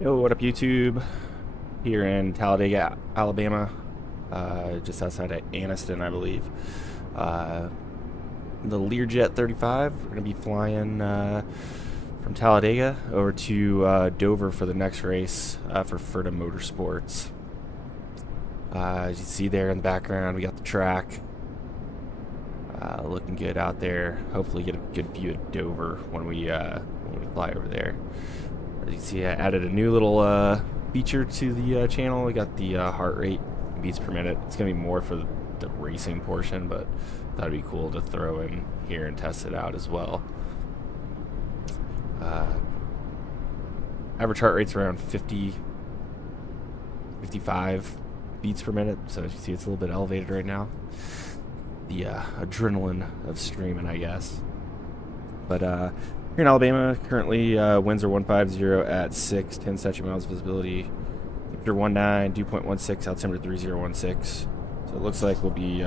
Yo, what up, YouTube? Here in Talladega, Alabama, just outside of Anniston, I believe. The Learjet 35. We're going to be flying from Talladega over to Dover for the next race for FERDA Motorsports. As you see there in the background, we got the track. Looking good out there. Hopefully get a good view of Dover when we fly over there. As you can see, I added a new little feature to the channel. We got the heart rate beats per minute. It's going to be more for the racing portion, but that'd be cool to throw in here and test it out as well. Average heart rate's around 50, 55 beats per minute. So as you see, it's a little bit elevated right now. The adrenaline of streaming, I guess. But here in Alabama, currently winds are 150 at 6, 10 statute miles visibility. Temperature 19, dew point 16, altimeter 3016. So it looks like we'll be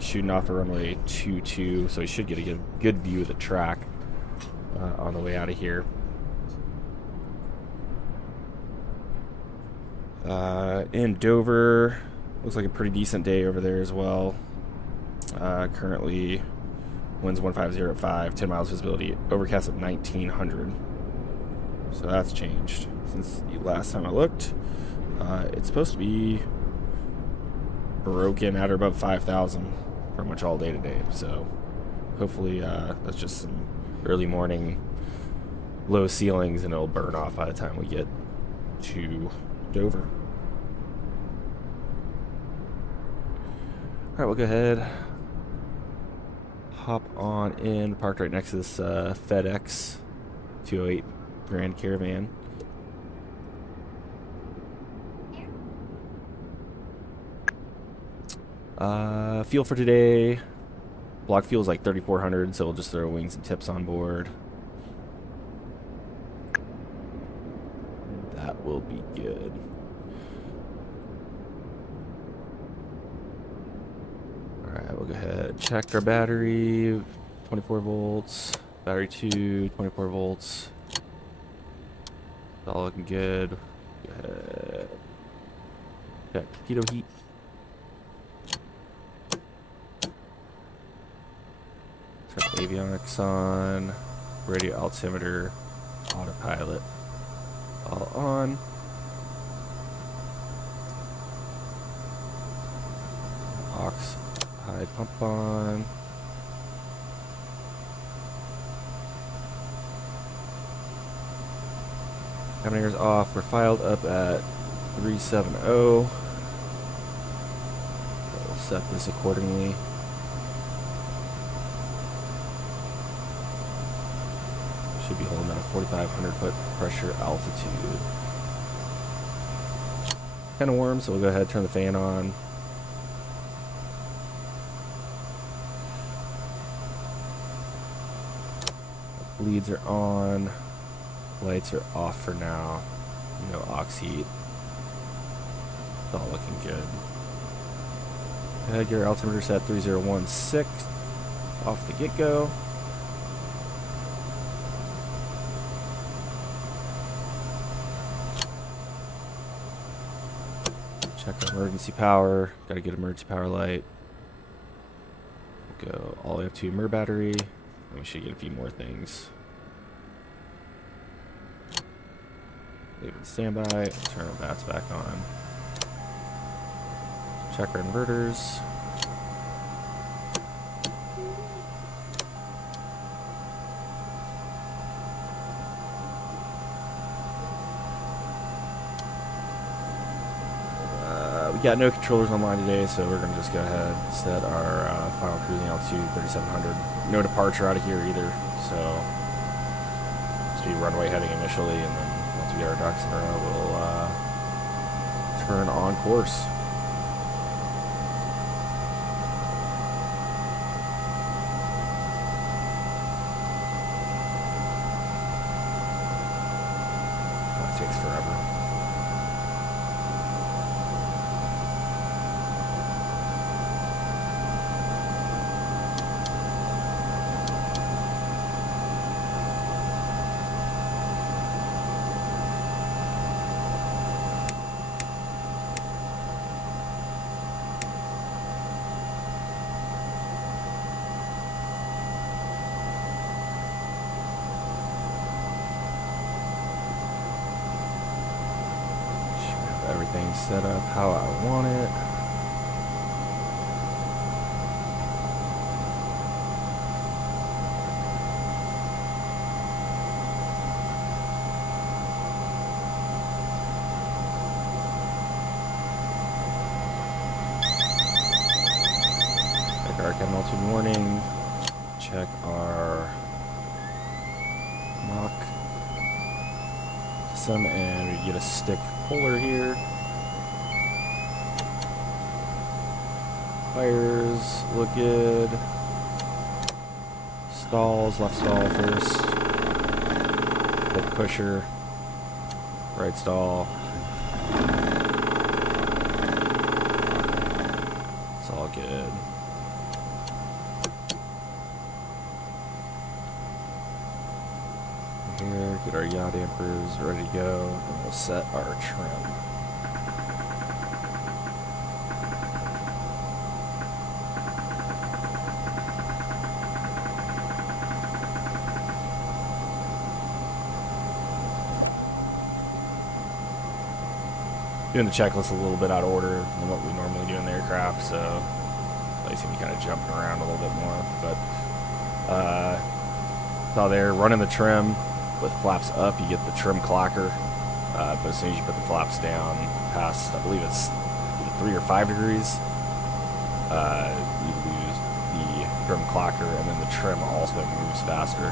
shooting off the runway 22, so we should get a good view of the track on the way out of here. In Dover, looks like a pretty decent day over there as well. Currently winds 150 at 5, 10 miles visibility, overcast at 1900. So that's changed since the last time I looked. It's supposed to be broken at or above 5,000 pretty much all day today. So hopefully that's just some early morning low ceilings and it'll burn off by the time we get to Dover. All right, we'll go ahead. Hop on in, parked right next to this FedEx 208 Grand Caravan. Fuel for today, block fuel is like 3,400, so we'll just throw wings and tips on board. That will be good. Alright, we'll go ahead, check our battery, 24 volts, battery 2, 24 volts. It's all looking good. Go ahead. Check pitot heat. Turn the avionics on, radio altimeter, autopilot, all on. Aux high pump on. Cabin air's off. We're filed up at 370. We'll set this accordingly. Should be holding at a 4,500 foot pressure altitude. Kind of warm, so we'll go ahead and turn the fan on. Bleeds are on. Lights are off for now. No aux heat. It's all looking good. Head gear altimeter set 3016 off the get-go. Check our emergency power. Gotta get emergency power light. Go all the way up to emer battery. And we should get a few more things. Leave it in standby. Turn our bats back on. Check our inverters. We got no controllers online today, so we're going to just go ahead and set our final cruising altitude 3,700. No departure out of here either, so just be runway heading initially, and then once we get our ducks in a row, we'll turn on course. That takes forever. everything set up how I want it. Check our chem altitude warning. Check our Mach system, and we get a stick puller here. Fires look good. Stalls, left stall first. Hit pusher. Right stall. It's all good. Here, get our yaw dampers ready to go, and we'll set our trim. Doing the checklist a little bit out of order than what we normally do in the aircraft, so I see me kind of jumping around a little bit more. But saw there, running the trim with flaps up, you get the trim clocker. But as soon as you put the flaps down past, I believe it's 3 or 5 degrees, you lose the trim clocker, and then the trim also moves faster.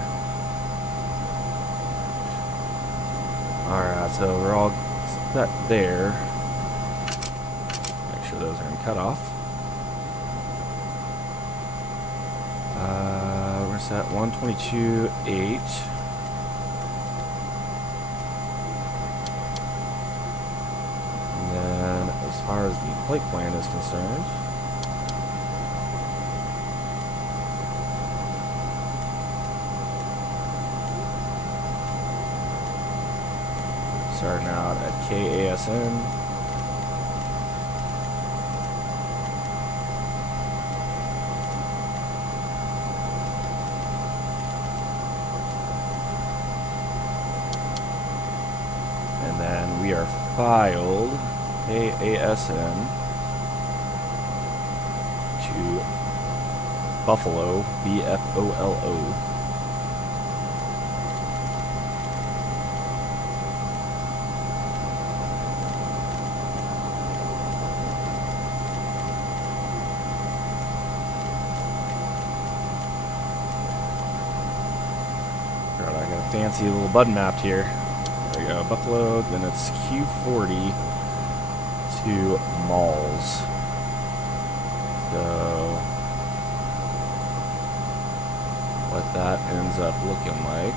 Alright, so we're all set there. Make sure those are in cutoff. We're set 122.8. And then as far as the flight plan is concerned, starting out at KASN. And then we are filed KASN to Buffalo, BFOLO. I got a fancy little button mapped here. There we go, Buffalo, then it's Q40 to Malls. So, what that ends up looking like.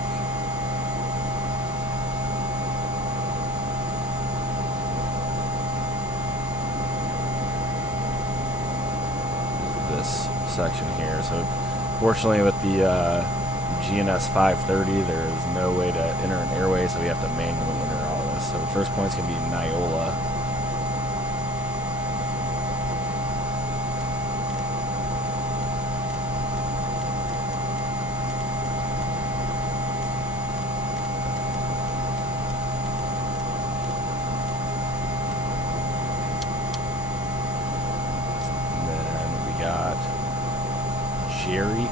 This section here. So, fortunately, with the GNS 530, there is no way to enter an airway, so we have to manually enter all this. So the first point's going to be Nyola. And then we got Jerry.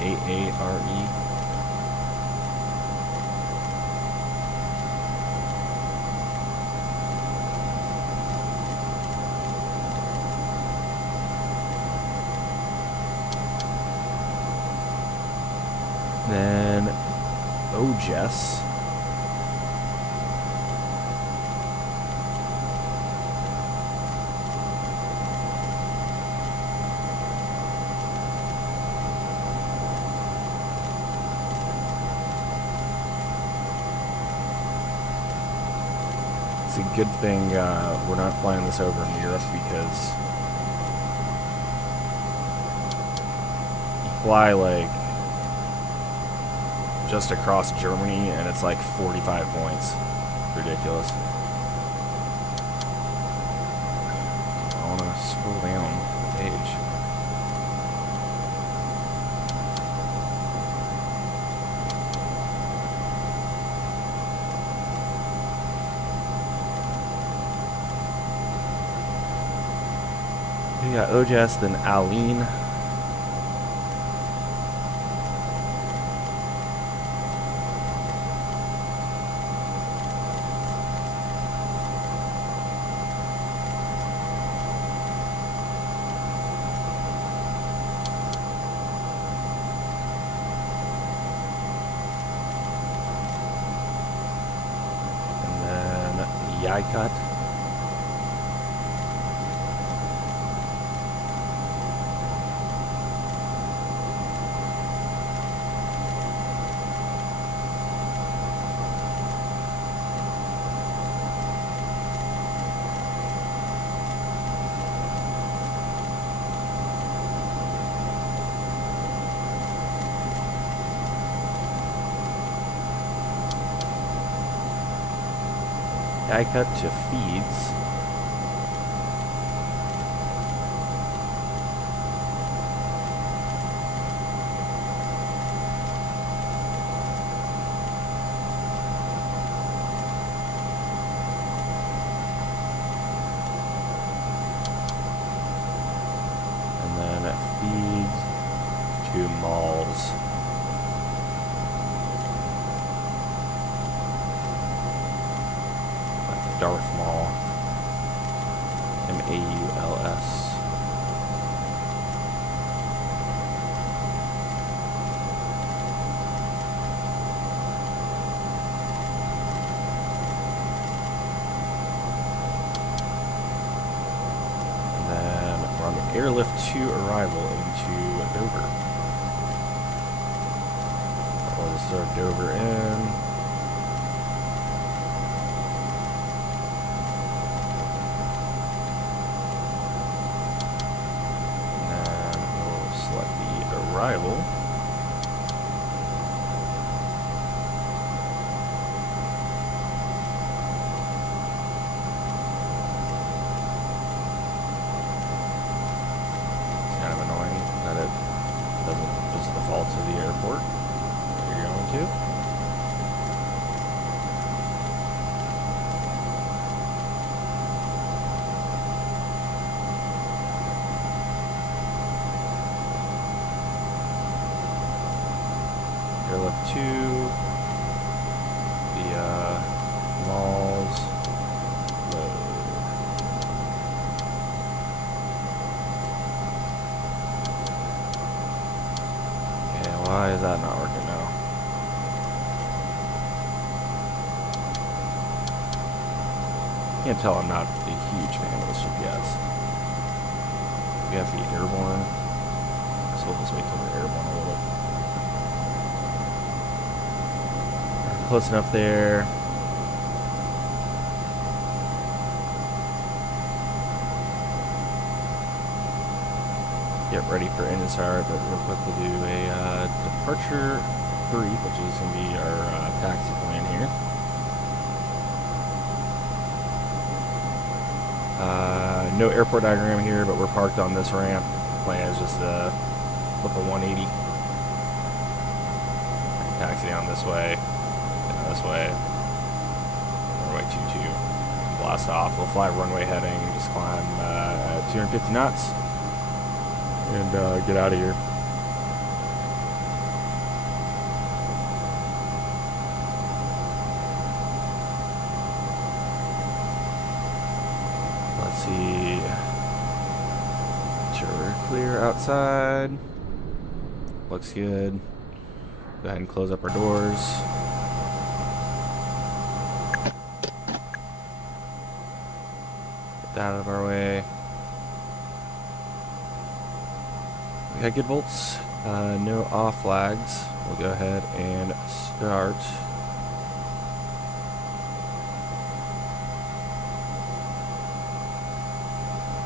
J-A-A-R-E. Then OJES. It's a good thing we're not flying this over in Europe, because you fly like just across Germany and it's like 45 points. Ridiculous. I want to scroll down the page. got OJS, then Aline. Cut. I cut to feeds. And then it feeds to malls. Darth Maul. M-A-U-L-S. And then we're on the airlift to arrival into Dover. We'll just throw Dover in. Arrival. It's kind of annoying that it doesn't just default to the airport that you're going to. Airlift to the malls. Load. Okay, why is that not working now? Can't tell I'm not a huge fan of this GPS. We have to be airborne, so we'll just wait till we're airborne a little. Close enough there. Get ready for engine start, but real quick we'll do a departure 3, which is going to be our taxi plan here. No airport diagram here, but we're parked on this ramp. Plan is just to flip a 180. Taxi down this way. This way, runway 22, blast off. We'll fly runway heading, just climb at 250 knots, and get out of here. Let's see. Sure, we're clear outside. Looks good. Go ahead and close up our doors. Out of our way. We got good volts, no off flags. We'll go ahead and start.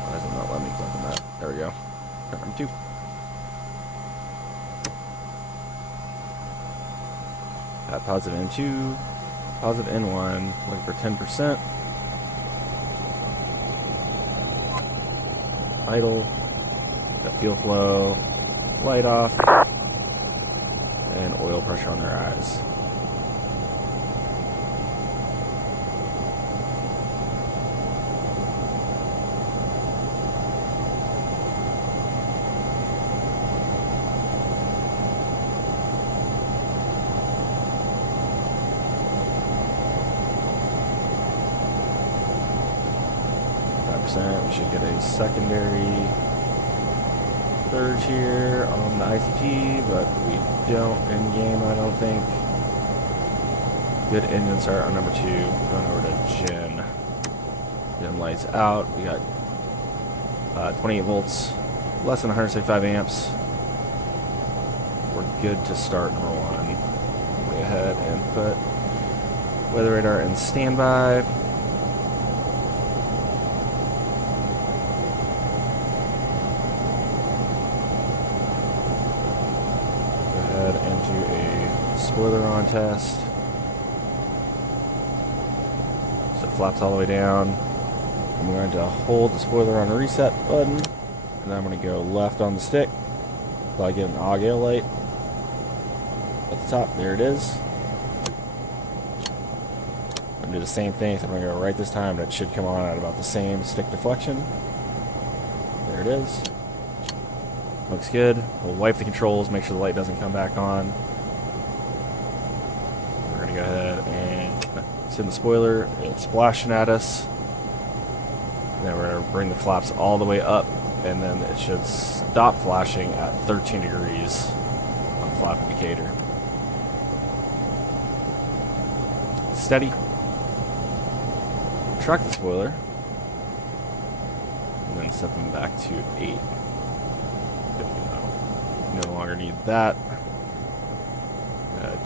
Why does it not let me click on that? There we go. Turn 2. Got positive N2, positive N1, looking for 10%. Idle, got fuel flow, light off, and oil pressure on their eyes. 100%. We should get a secondary surge here on the ITT, but we don't in game, I don't think. Good engine start on number 2. Going over to Gen. Gen lights out. We got 28 volts, less than 175 amps. We're good to start number 1. Go ahead and put weather radar in standby. Go ahead and do a spoiler on test. So it flaps all the way down. I'm going to hold the spoiler on the reset button, and then I'm going to go left on the stick. Plug in an audio light at the top. There it is. I'm going to do the same thing, so I'm going to go right this time, and it should come on at about the same stick deflection. There it is. Looks good. We'll wipe the controls, make sure the light doesn't come back on. We're going to go ahead and send the spoiler. It's splashing at us. And then we're going to bring the flaps all the way up, and then it should stop flashing at 13 degrees on the flap indicator. Steady. Track the spoiler, and then set them back to 8. Good to go. No longer need that.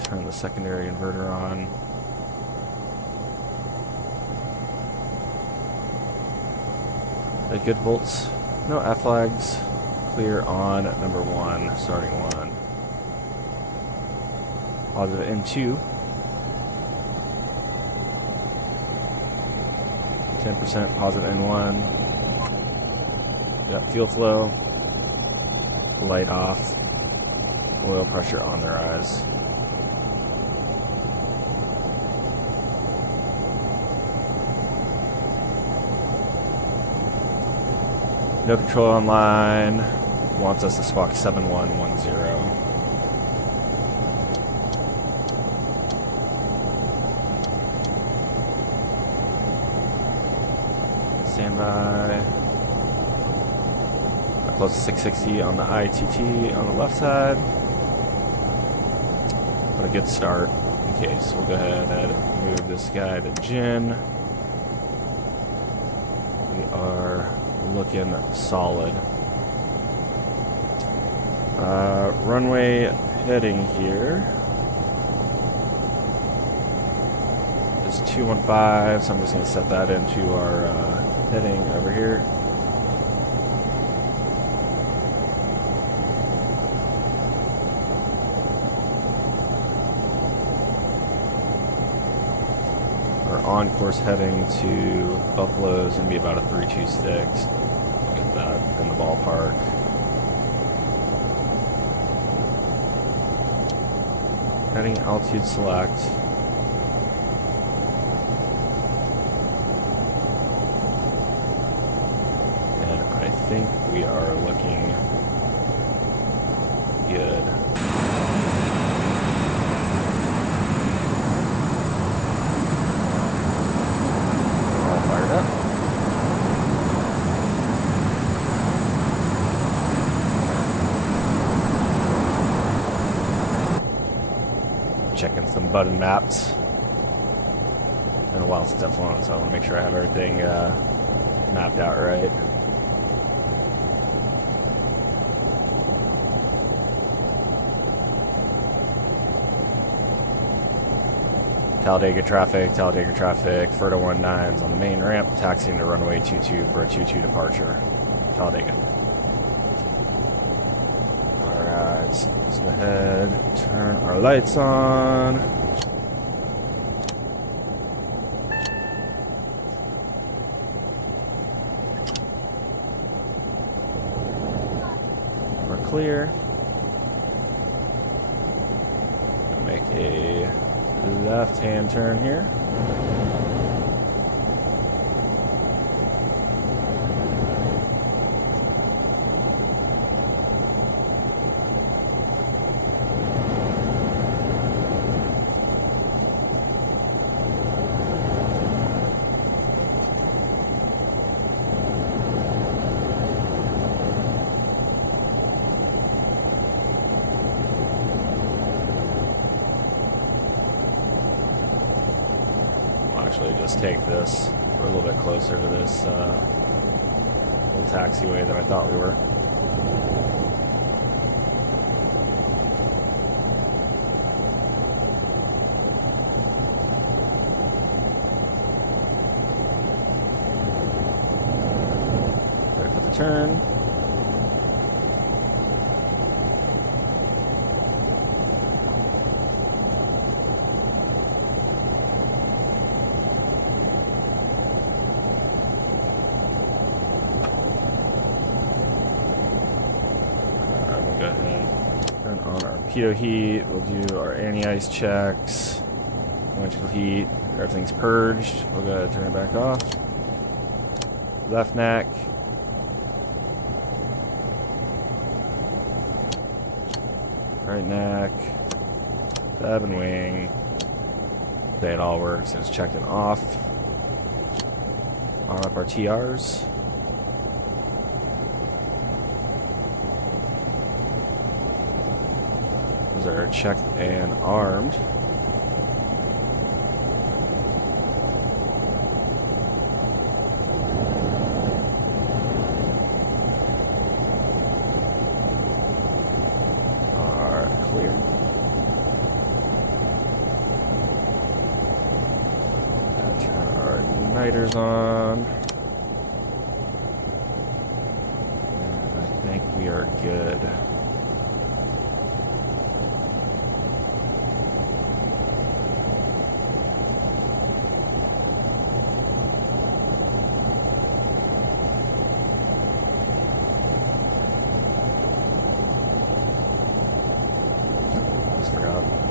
Turn the secondary inverter on. Good volts, no F flags, clear on number 1, starting 1. Positive N2. 10% positive N1. Got fuel flow, light off, oil pressure on the rise. No control online. Wants us to squawk 7110. Standby. Close to 660 on the ITT on the left side. But a good start. Okay, so we'll go ahead and move this guy to Gen. We are looking solid. Runway heading here is 215, so I'm just going to set that into our heading over here. Our on-course heading to Buffalo is going to be about a 326. Look at that in the ballpark. Heading altitude select. And I think we are looking good. All fired up. Checking some button maps. Been a while since I've flown, so I want to make sure I have everything mapped out right. Talladega traffic, FERDA 19s on the main ramp, taxiing to runway 22 for a 22 departure. Talladega. Alright, let's go ahead, turn our lights on. We're clear. Make a left-hand turn here. actually just take this. We're a little bit closer to this little taxiway than I thought we were. Ready for the turn. Go ahead, turn on our pitot heat. We'll do our anti-ice checks. Electrical heat. Everything's purged. We'll go ahead and turn it back off. Left neck. Right neck. Seven wing. Okay, it all works. It's checked and off. On up our TRs. Are checked and armed. Alright, clear. Turn our igniters on. And I think we are good.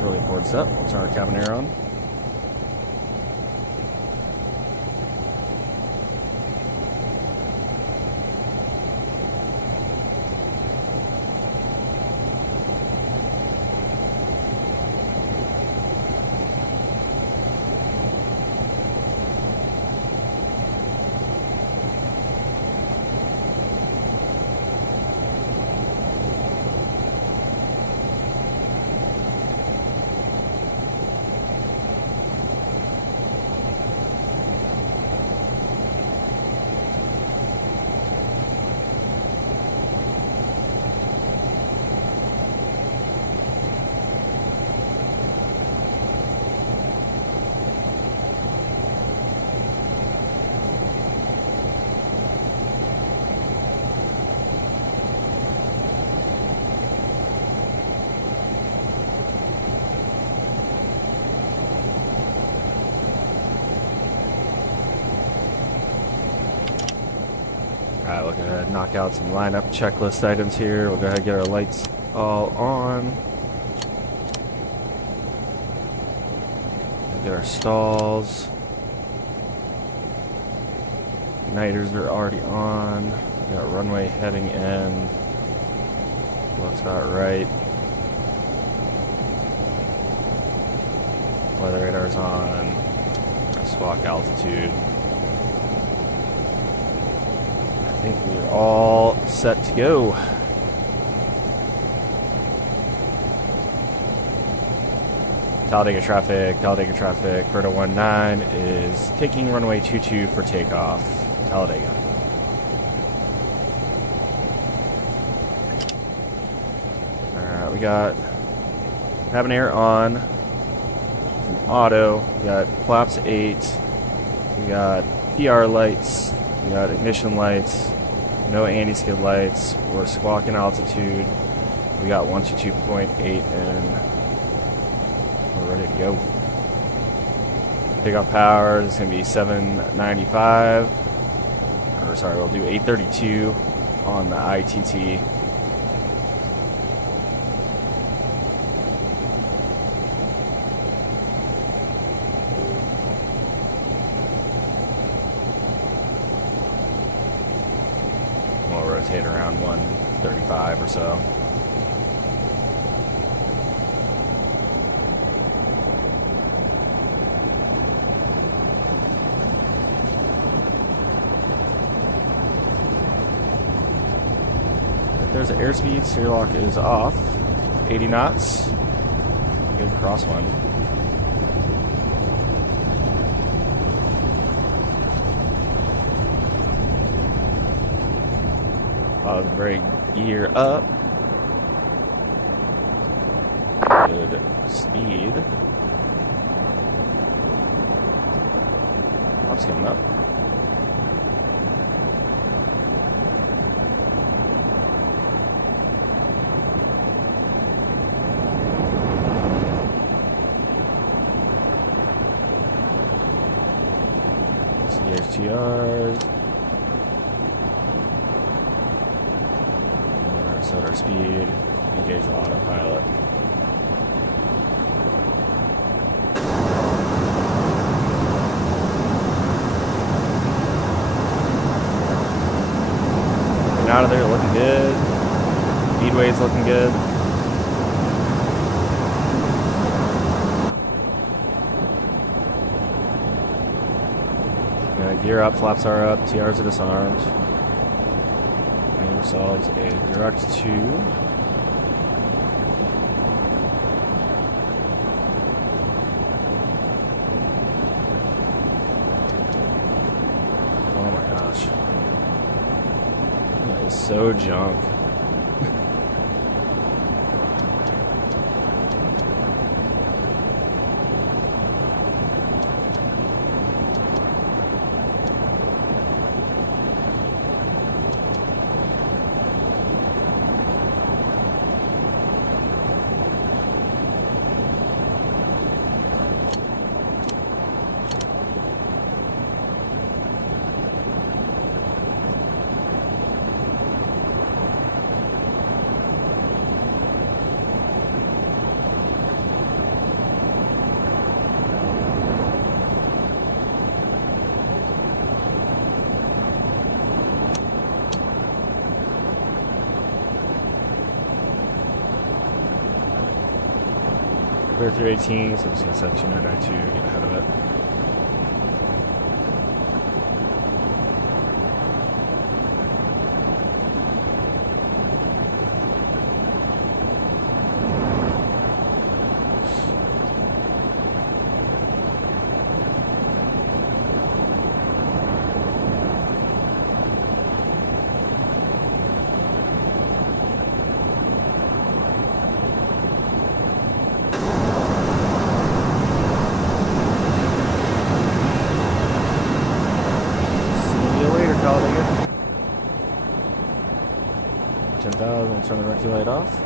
Really important step. We'll turn our cabin air on. Alright, we'll go ahead and knock out some lineup checklist items here. We'll go ahead and get our lights all on. Get our stalls. Igniters are already on. We got runway heading in. Looks about right. Weather radar's on. Squawk altitude. I think we're all set to go. Talladega traffic, FERDA 19 is taking runway 22 for takeoff, Talladega. Alright, we got cabin air on, auto, we got flaps 8, we got PR lights, we got ignition lights, no anti-skid lights, we're squawking altitude, we got 122.8 in. Ready to go. Takeoff power is going to be 795. Or sorry, we'll do 832 on the ITT. We'll rotate around 135 or so. There's the airspeed. Steer lock is off. 80 knots. Good cross one. Pause and brake, gear up. Good speed. Top's coming up. CHTRs. Set our speed. Engage the autopilot. Out of there, looking good. Speedway's looking good. Gear up, flaps are up, TRs are disarmed. And solids a direct 2. Oh my gosh. That is so junk. Clear through 18, so I'm just going to set 2992, get ahead of it. Turn the recti light off.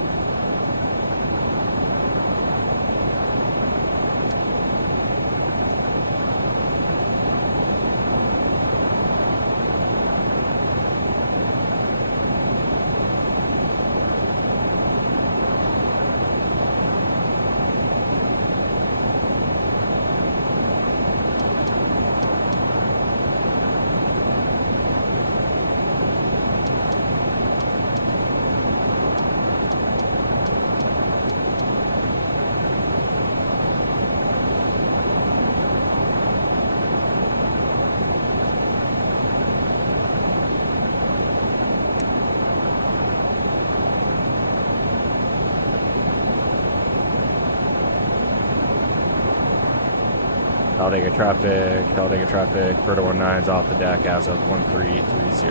Talladega traffic, FERDA 19's off the deck as of 1330.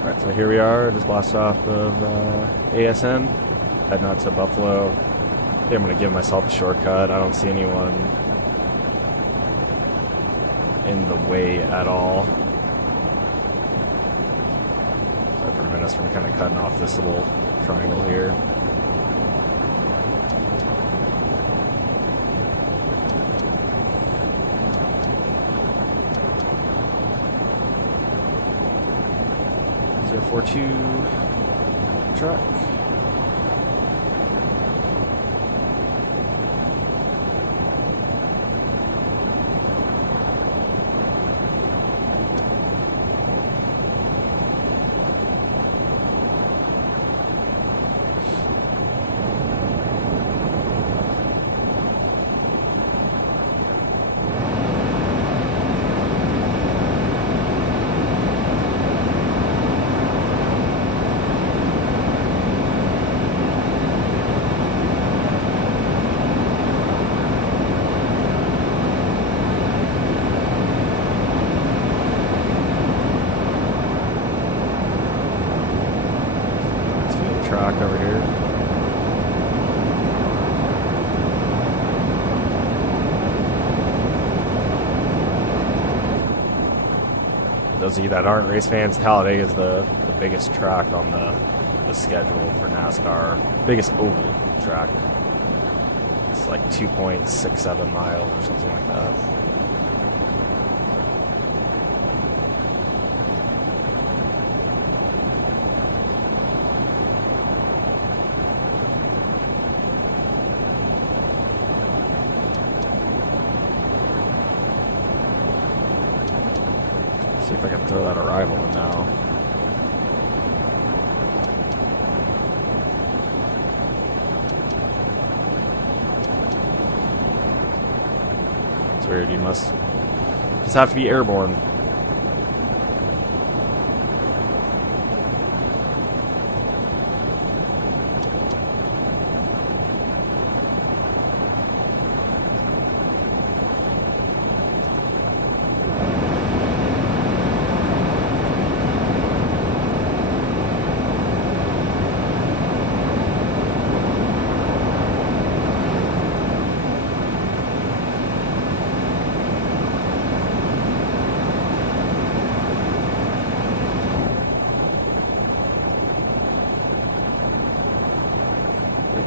Alright, so here we are, just blast off of ASN. Heading out to Buffalo. I think I'm going to give myself a shortcut. I don't see anyone in the way at all. That prevent us from kind of cutting off this little triangle here. So 42 truck. track over here. For those of you that aren't race fans, Talladega is the biggest track on the schedule for NASCAR. Biggest oval track. It's like 2.67 miles or something like that. See if I can throw that arrival in now. It's weird, you must just have to be airborne.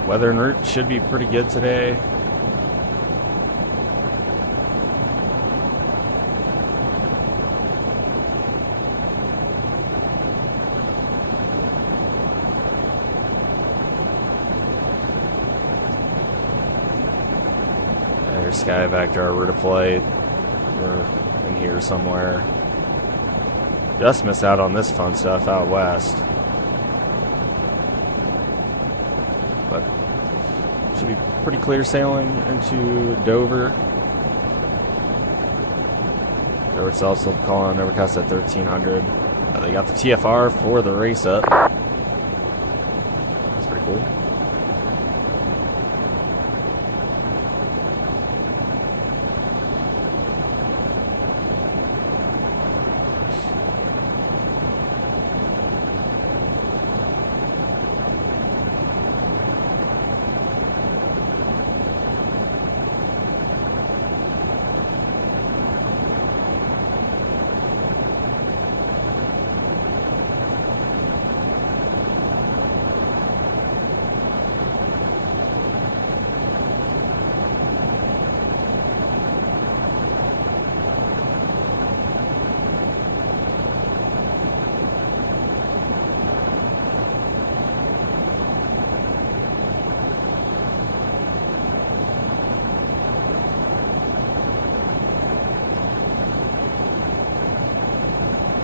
Weather en route should be pretty good today. There's Sky back to our route of flight. We're in here somewhere. Just missed out on this fun stuff out west. But should be pretty clear sailing into Dover. Dover itself still calling on overcast at 1300. They got the TFR for the race up. That's pretty cool.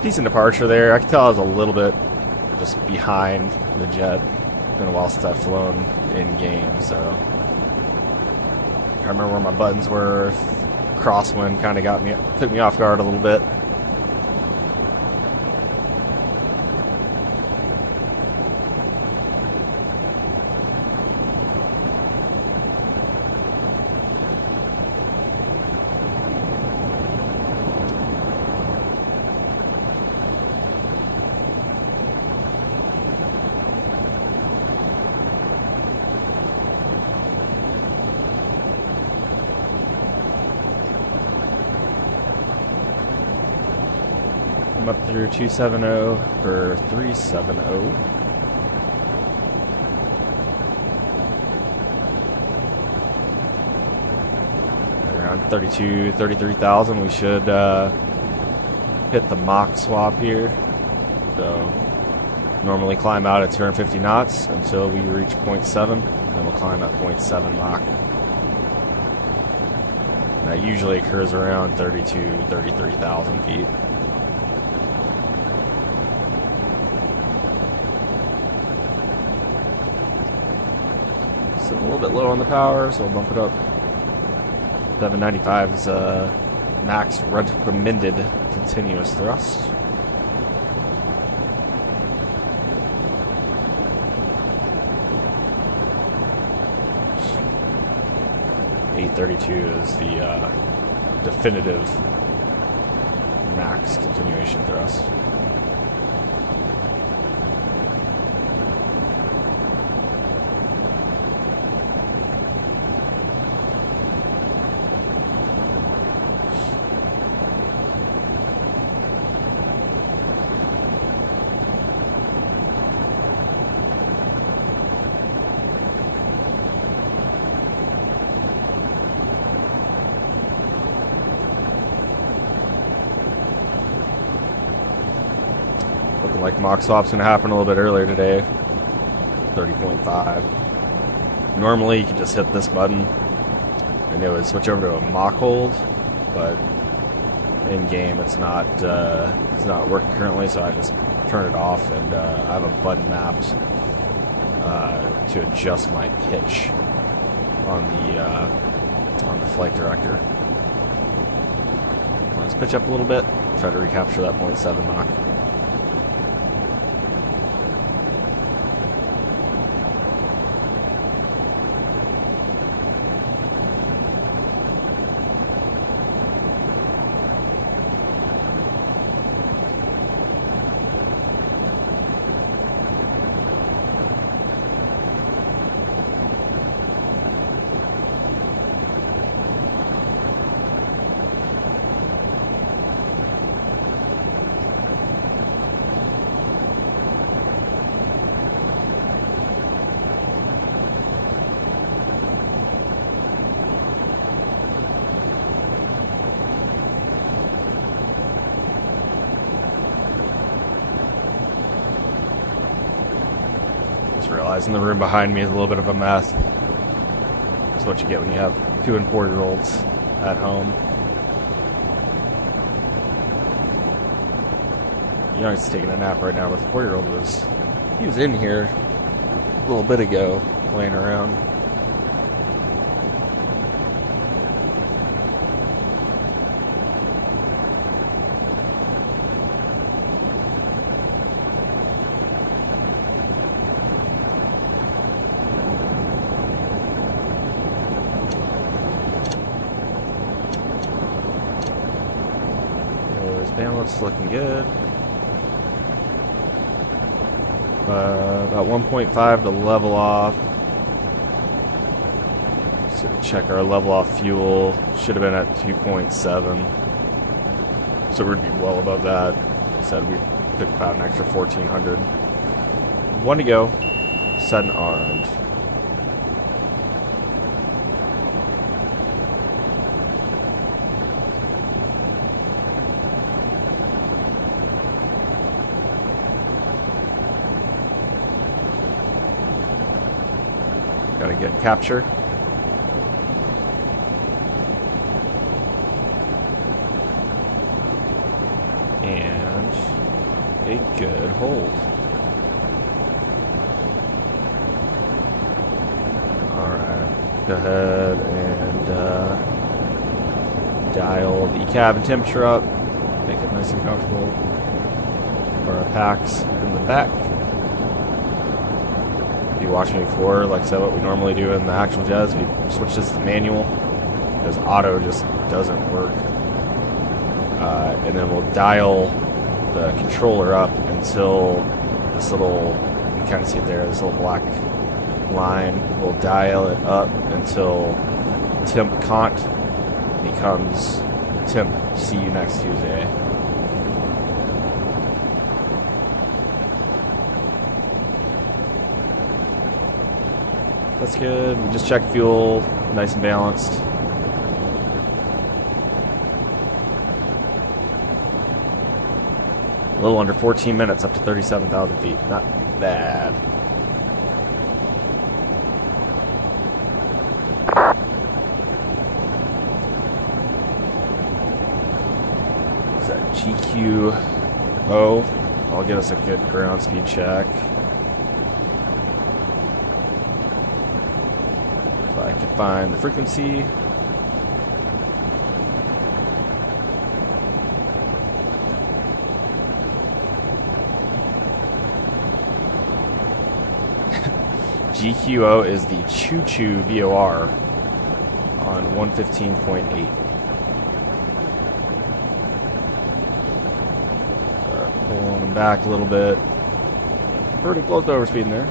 Decent departure there. I can tell I was a little bit just behind the jet. It's been a while since I've flown in game, so I remember where my buttons were. Crosswind kind of took me off guard a little bit. I'm up through 270 for 370. Around 33,000. We should hit the Mach swap here. So normally climb out at 250 knots until we reach 0.7. Then we'll climb at 0.7 Mach. That usually occurs around 33,000 feet. So a little bit low on the power, so we'll bump it up. 795 is max recommended continuous thrust. .832 is the definitive max continuation thrust. looking like mock swap's going to happen a little bit earlier today. 30.5. Normally you can just hit this button and it would switch over to a mock hold, but in game it's not working currently, so I just turn it off, and I have a button mapped to adjust my pitch on the flight director. Let's pitch up a little bit, try to recapture that 0.7 Mach. Realizing the room behind me is a little bit of a mess. That's what you get when you have 2 and 4-year-olds at home. You know, he's taking a nap right now, but the 4-year-old was in here a little bit ago playing around. Balance looking good. About 1.5 to level off. So check our level off fuel. Should have been at 2.7. So we'd be well above that. Like I said, we took about an extra 1,400. 1 to go. Set and armed. Got a good capture. And a good hold. Alright, go ahead and dial the cabin temperature up. Make it nice and comfortable for our packs in the back. You watched me before, like I said, what we normally do in the actual jets, we switch this to manual because auto just doesn't work. And then we'll dial the controller up until this little, you can kind of see it there, this little black line. We'll dial it up until temp cont becomes temp see you next Tuesday. That's good. We just checked fuel, nice and balanced. A little under 14 minutes up to 37,000 feet. Not bad. Is that GQO? I'll get us a good ground speed check. I can find the frequency. GQO is the choo-choo VOR on 115.8. Start pulling them back a little bit. Pretty close to overspeeding there.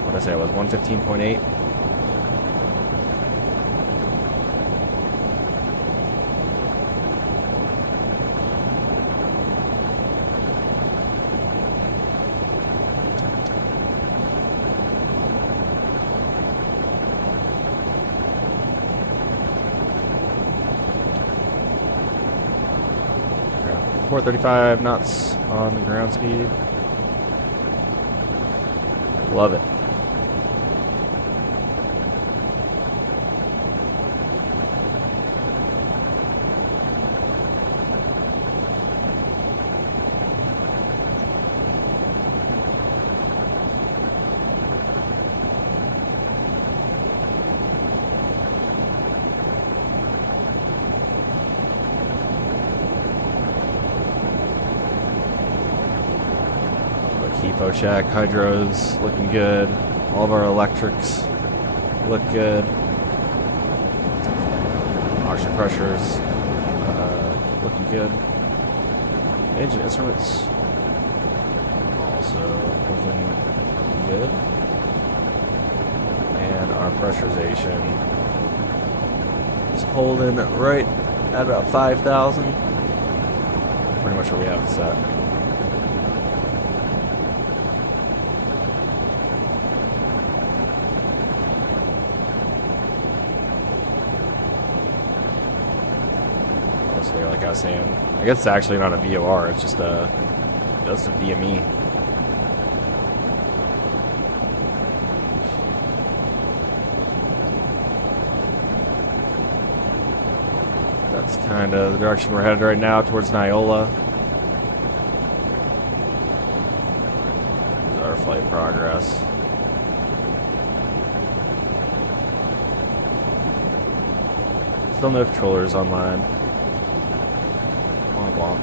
What did I say? It was 115.8. Yeah, 435 knots. on the ground speed. Love it. Keepo check, hydros looking good. All of our electrics look good. Oxygen pressures looking good. Engine instruments also looking good. And our pressurization is holding right at about 5,000. Pretty much where we have it set. Like I was saying, I guess it's actually not a VOR, it's just a DME. That's kind of the direction we're headed right now, towards Nyola. This is our flight progress. Still no controllers online. Wonk.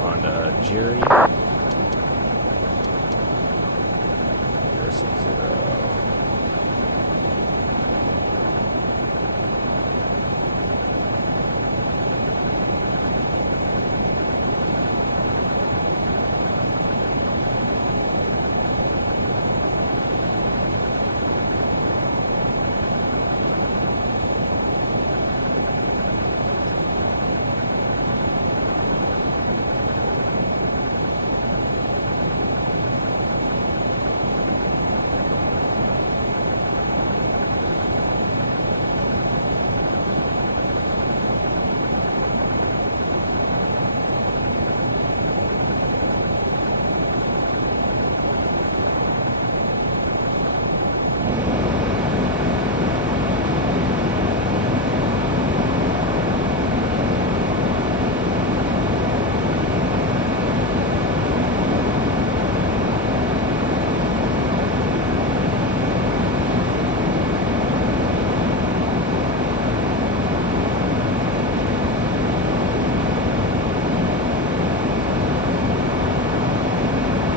On to Jerry. 060.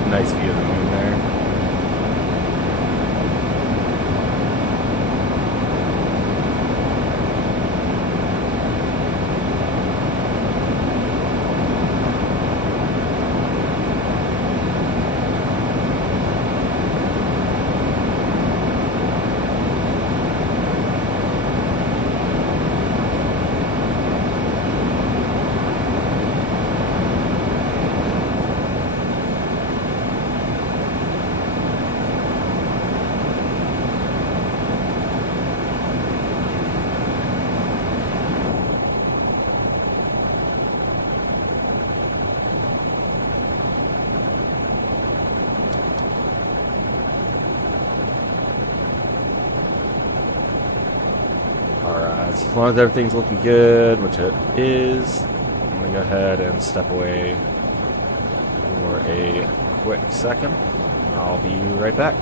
Nice view of the moon there. Alright, so as long as everything's looking good, which it is, I'm going to go ahead and step away for a quick second. I'll be right back.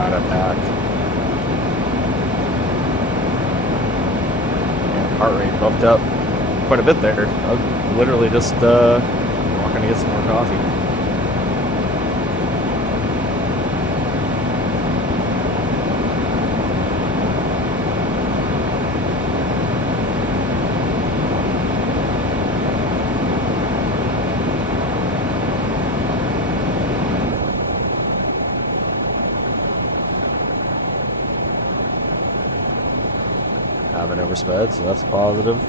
God, I'm back. And heart rate bumped up quite a bit there. I was literally just walking to get some more coffee. Haven't oversped, so that's positive.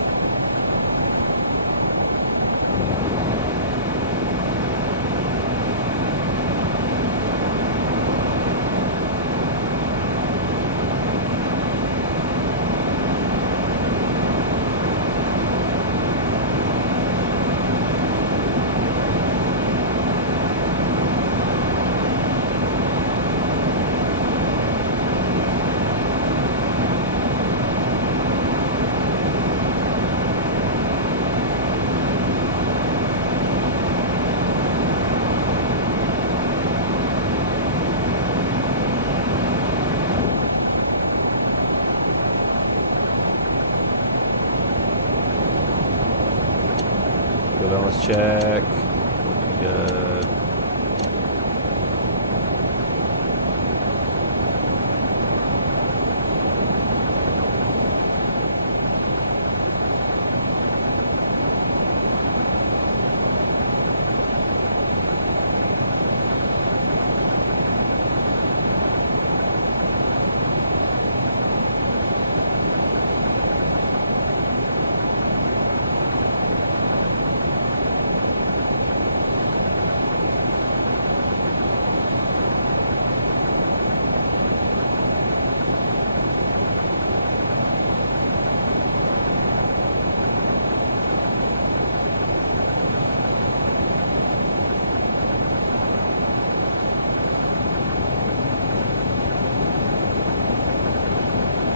Balance check. Looking good.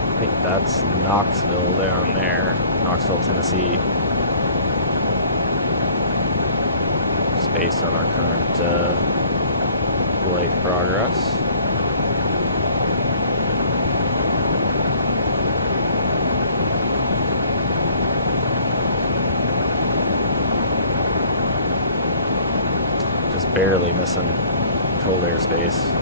I think that's Knoxville down there. Knoxville, Tennessee. Just based on our current blade progress. Just barely missing controlled airspace.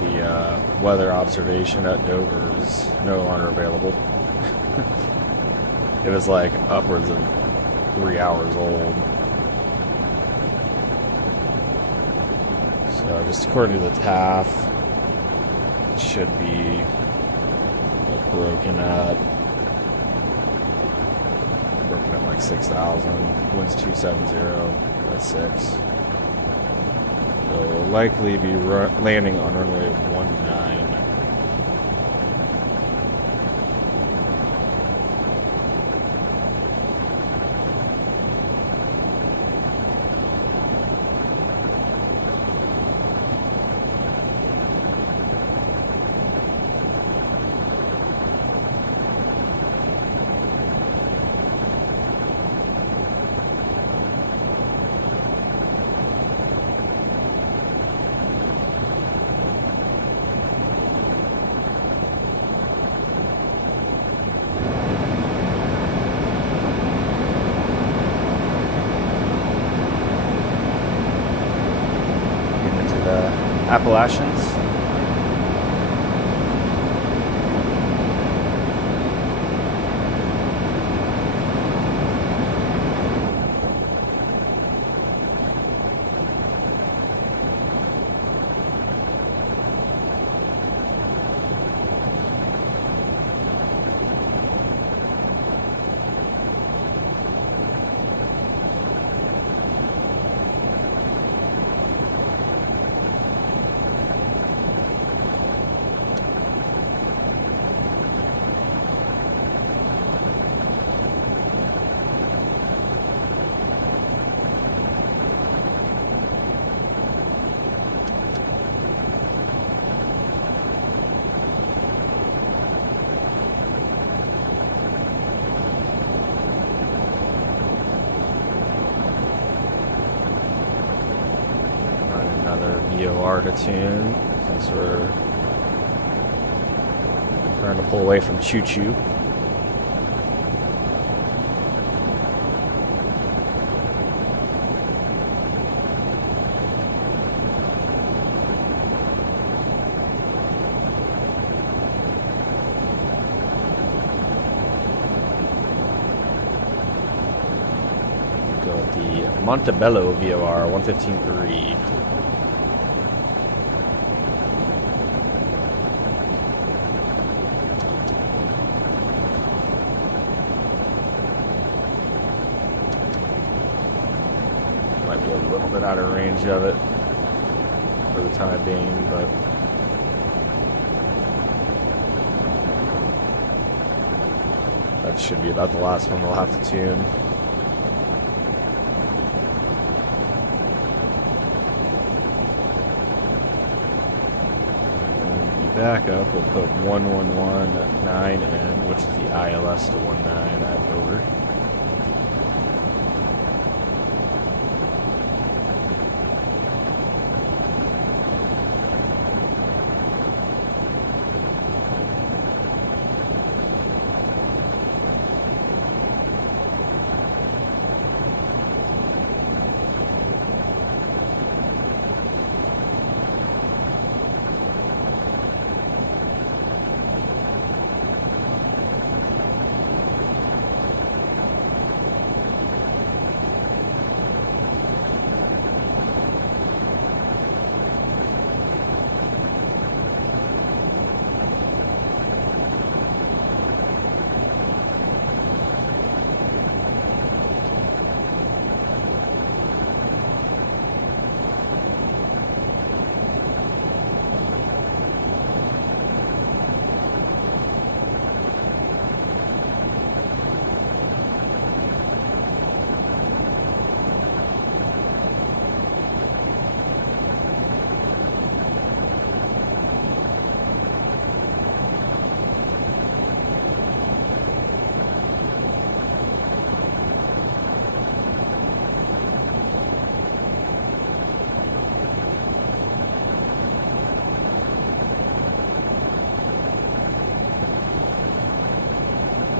the weather observation at Dover is no longer available. It was like upwards of 3 hours old. So just according to the TAF, it should be broken at like 6,000. Winds 270 at 6. So we'll likely be landing on runway 19. Appalachians. Another VOR to tune since we're trying to pull away from Choo Choo. Go with the Montebello VOR 115.3. Might be a little bit out of range of it for the time being, but that should be about the last one we'll have to tune. And the backup, we'll put 111.9N, which is the ILS to 19 at Dover.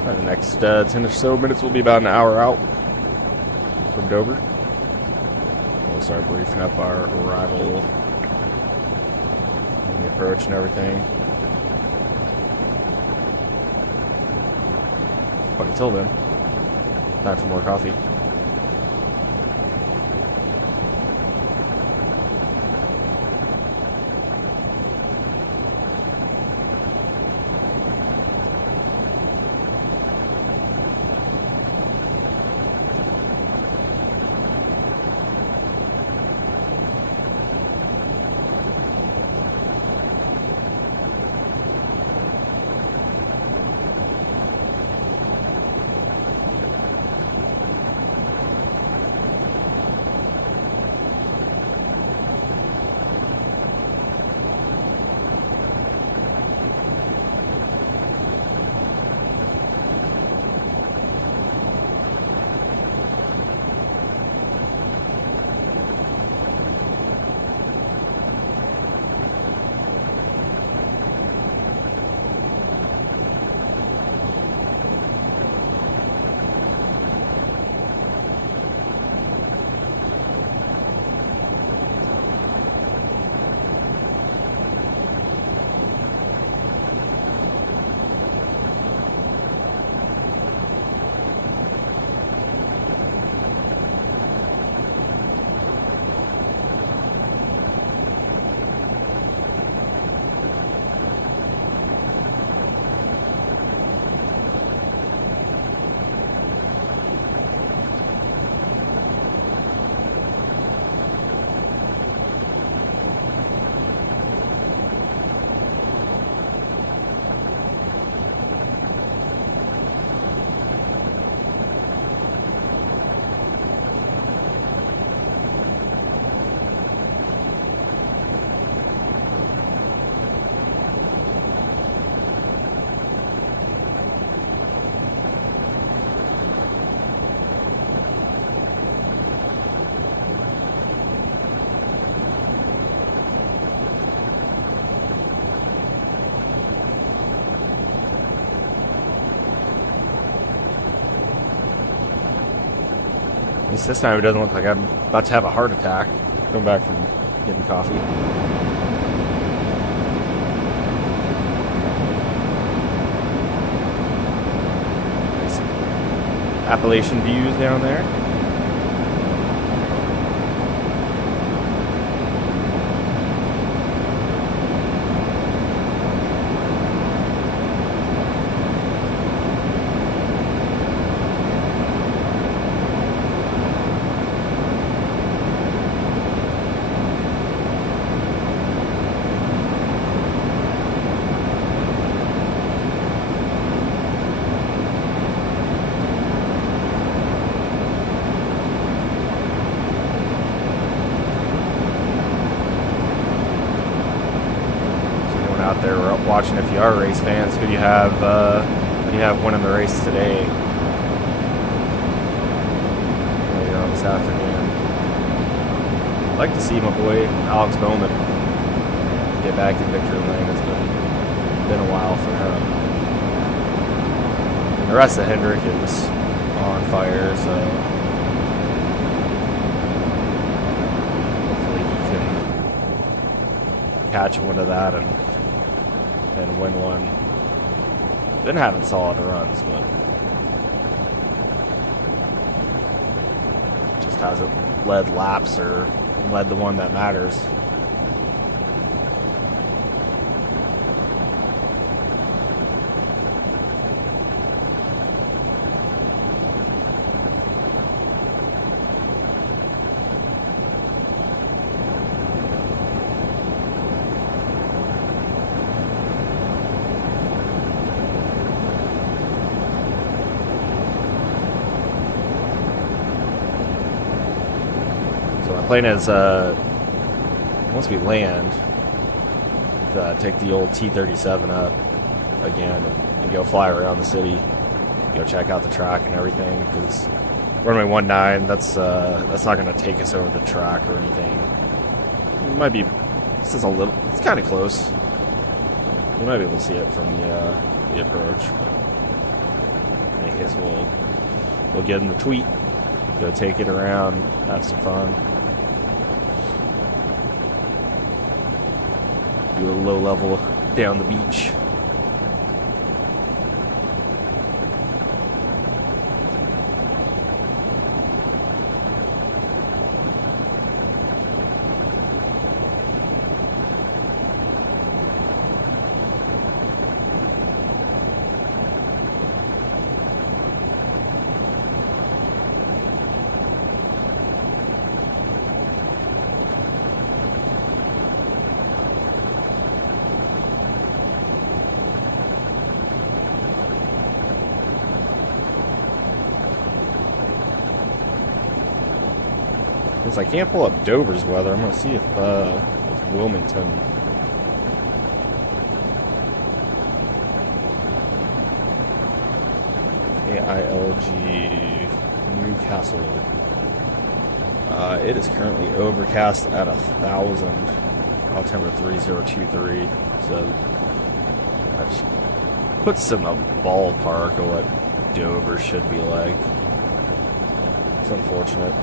The next 10 or so minutes will be about an hour out from Dover. We'll start briefing up our arrival the approach and everything. But until then, time for more coffee. At least this time it doesn't look like I'm about to have a heart attack coming back from getting coffee. Nice Appalachian views down there. Out there watching, if you are race fans, who do you have winning the race today later on this afternoon? I'd like to see my boy Alex Bowman get back in victory lane. It's been a while for him. And the rest of Hendrick is on fire, so hopefully he can catch wind of that and win one. Been having solid runs, but just hasn't led laps or led the one that matters. Plan is once we land, to take the old T-37 up again and go fly around the city, go check out the track and everything. Because runway 19, that's not going to take us over the track or anything. It might be. This is a little. It's kind of close. You might be able to see it from the approach. But I guess we'll get in the tweet, go take it around, have some fun. do a low level down the beach. Since I can't pull up Dover's weather, I'm going to see if Wilmington. AILG Newcastle. It is currently overcast at 1,000. Altimeter 3023. So that just puts in the ballpark of what Dover should be like. It's unfortunate.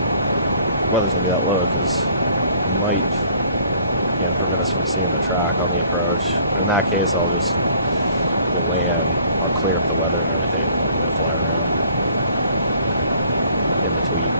Weather's gonna be that low because it might prevent us from seeing the track on the approach. In that case, we'll land. I'll clear up the weather and everything and fly around in the tweet.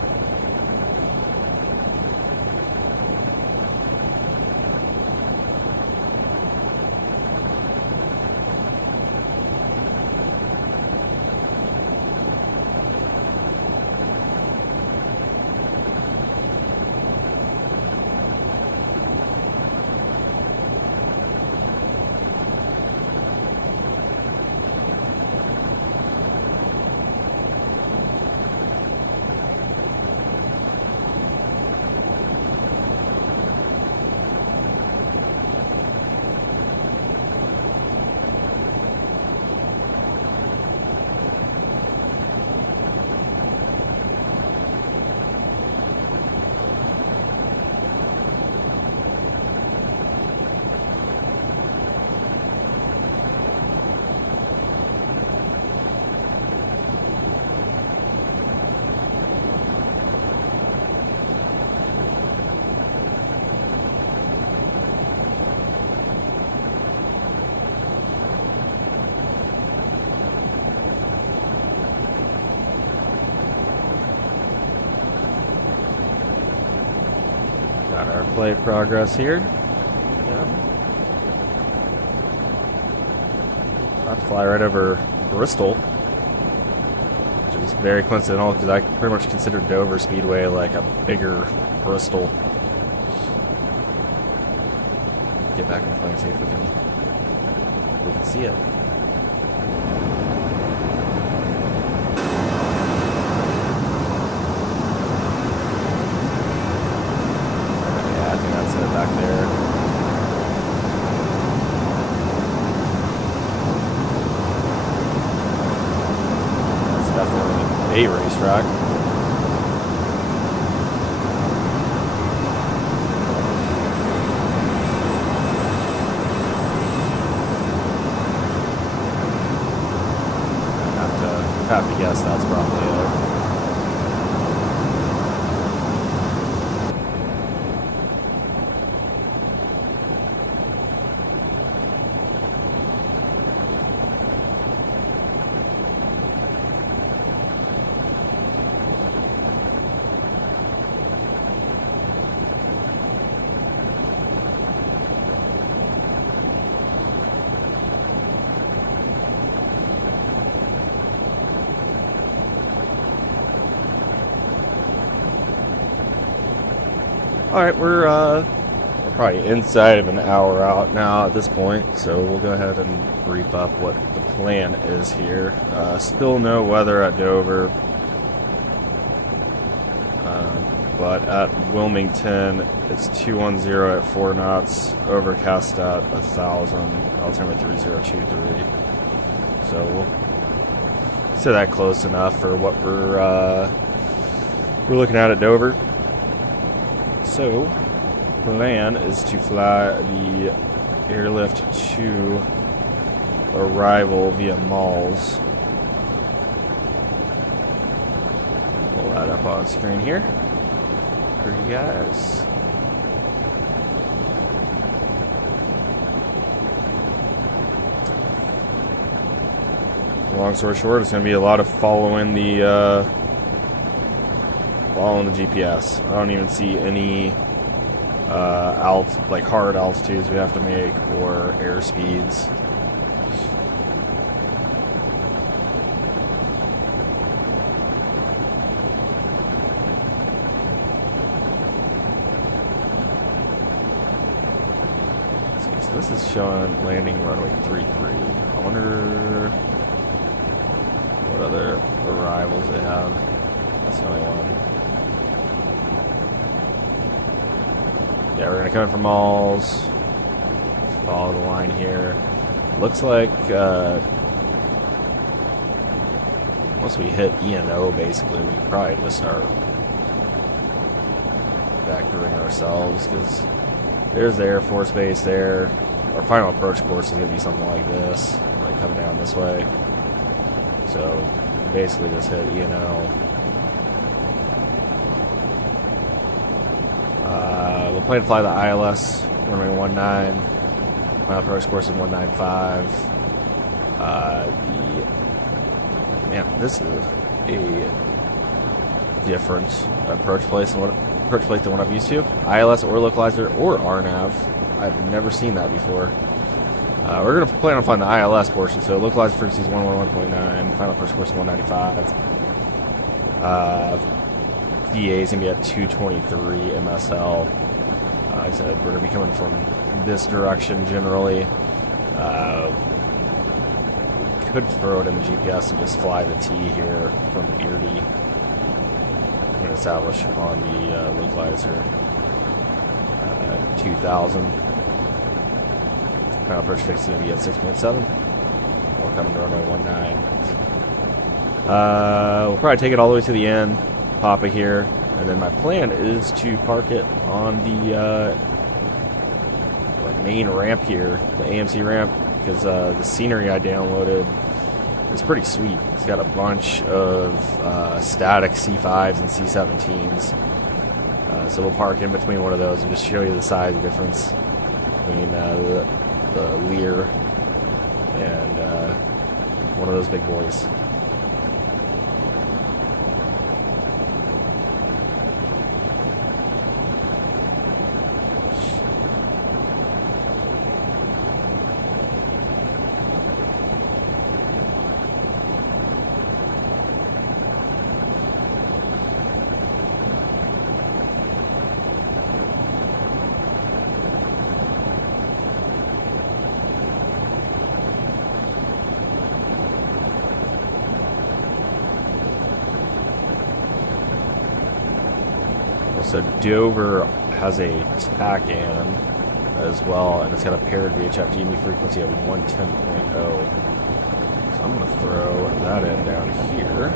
Got our flight progress here. Yeah. About to fly right over Bristol, which is very coincidental because I pretty much consider Dover Speedway like a bigger Bristol. Get back in the plane, see if we can see it. Back there. That's definitely a racetrack. I have to guess that's probably it. Alright, we're probably inside of an hour out now at this point, so we'll go ahead and brief up what the plan is here. Still no weather at Dover, but at Wilmington it's 210 at 4 knots, overcast at 1,000, altimeter 3023. So we'll say that close enough for what we're looking at Dover. So, plan is to fly the airlift to arrival via Malls. Pull that up on screen here for you guys. long story short, it's going to be a lot of following the GPS. I don't even see any like hard altitudes we have to make or air speeds. So this is showing landing runway 33. I wonder what other arrivals they have. That's the only one. Yeah, we're gonna come in from Malls. Follow the line here. Looks like once we hit E&O, basically, we could probably just start vectoring ourselves, because there's the Air Force Base there. Our final approach course is gonna be something like this, like coming down this way. So we basically just hit E&O. We'll plan to fly the ILS runway 19. Final approach course is 195. Man, this is a different approach plate than what I'm used to. ILS or localizer or RNAV. I've never seen that before. We're going to plan on flying the ILS portion, so localizer frequency is 111.9. Final approach course is 195. DA is going to be at 223 MSL. Like I said, we're going to be coming from this direction generally. Could throw it in the GPS and just fly the T here from Beardy and establish on the localizer 2000. Final approach fix is going to be at 6.7. We'll come to runway 19. We'll probably take it all the way to the end, pop it here, and then my plan is to park it on the like main ramp here, the AMC ramp, because the scenery I downloaded is pretty sweet. It's got a bunch of static C-5s and C-17s. So we'll park in between one of those and just show you the size difference between the Lear and one of those big boys. So Dover has a TACAN as well, and it's got a paired VHF DME frequency of 110.0. So I'm going to throw that in down here.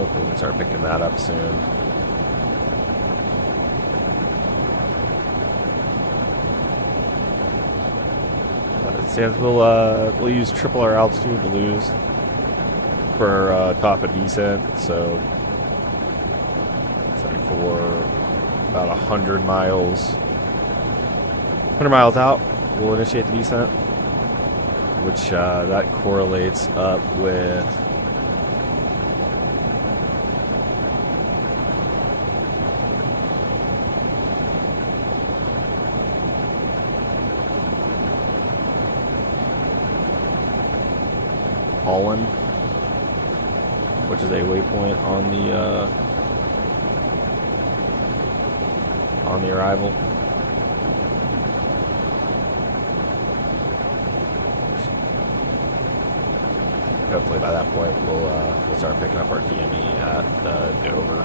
Hopefully we can start picking that up soon. But it says we'll use triple our altitude to lose for top of descent. So setting for about 100 miles. 100 miles out, we'll initiate the descent, which that correlates up with Holland, which is a waypoint on the arrival. Hopefully by that point we'll start picking up our DME at Dover.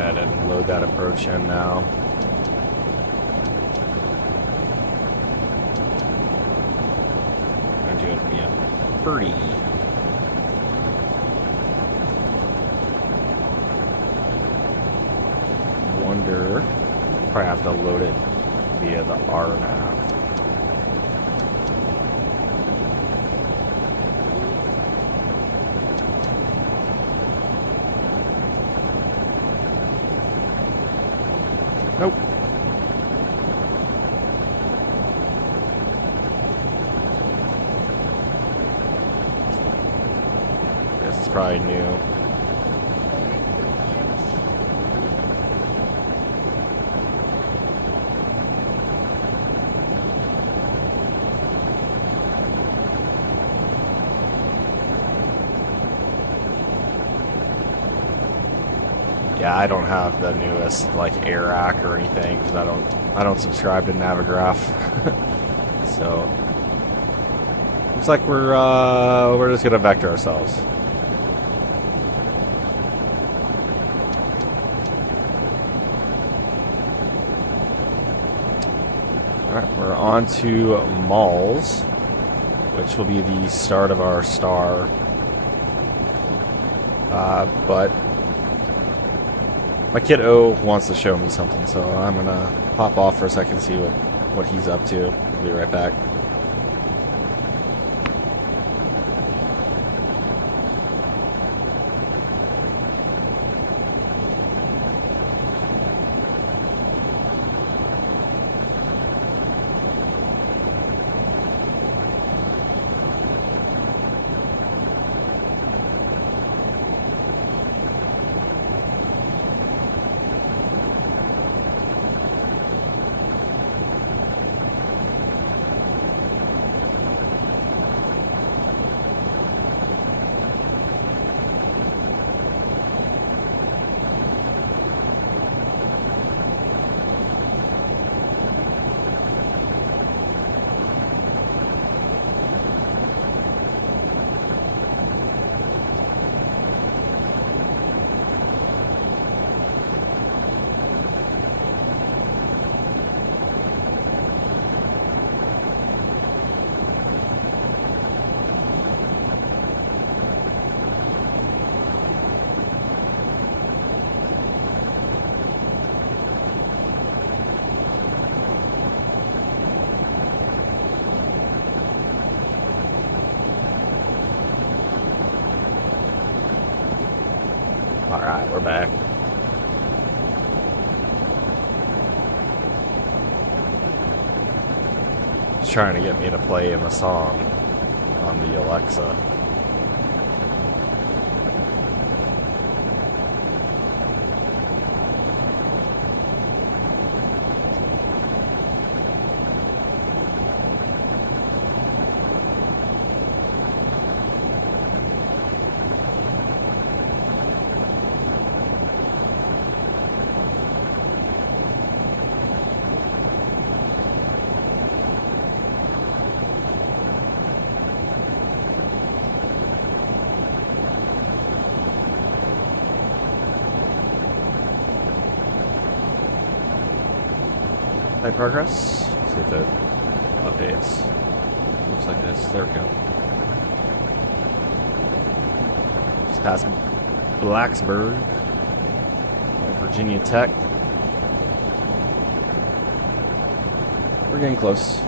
ahead and load that approach in now. I'm going to do it via birdie. Wonder, probably have to load it via the RNAV. Nope. Guess it's probably new. Yeah, I don't have the newest like AirAC or anything because I don't subscribe to Navigraph. So looks like we're just gonna vector ourselves. All right, we're on to Malls, which will be the start of our star. But my kid O wants to show me something, so I'm gonna pop off for a second to see what he's up to. I'll be right back. Alright, we're back. He's trying to get me to play him a song on the Alexa. Play progress. See if it updates. Looks like it is. There we go. Just past Blacksburg, Virginia Tech. We're getting close.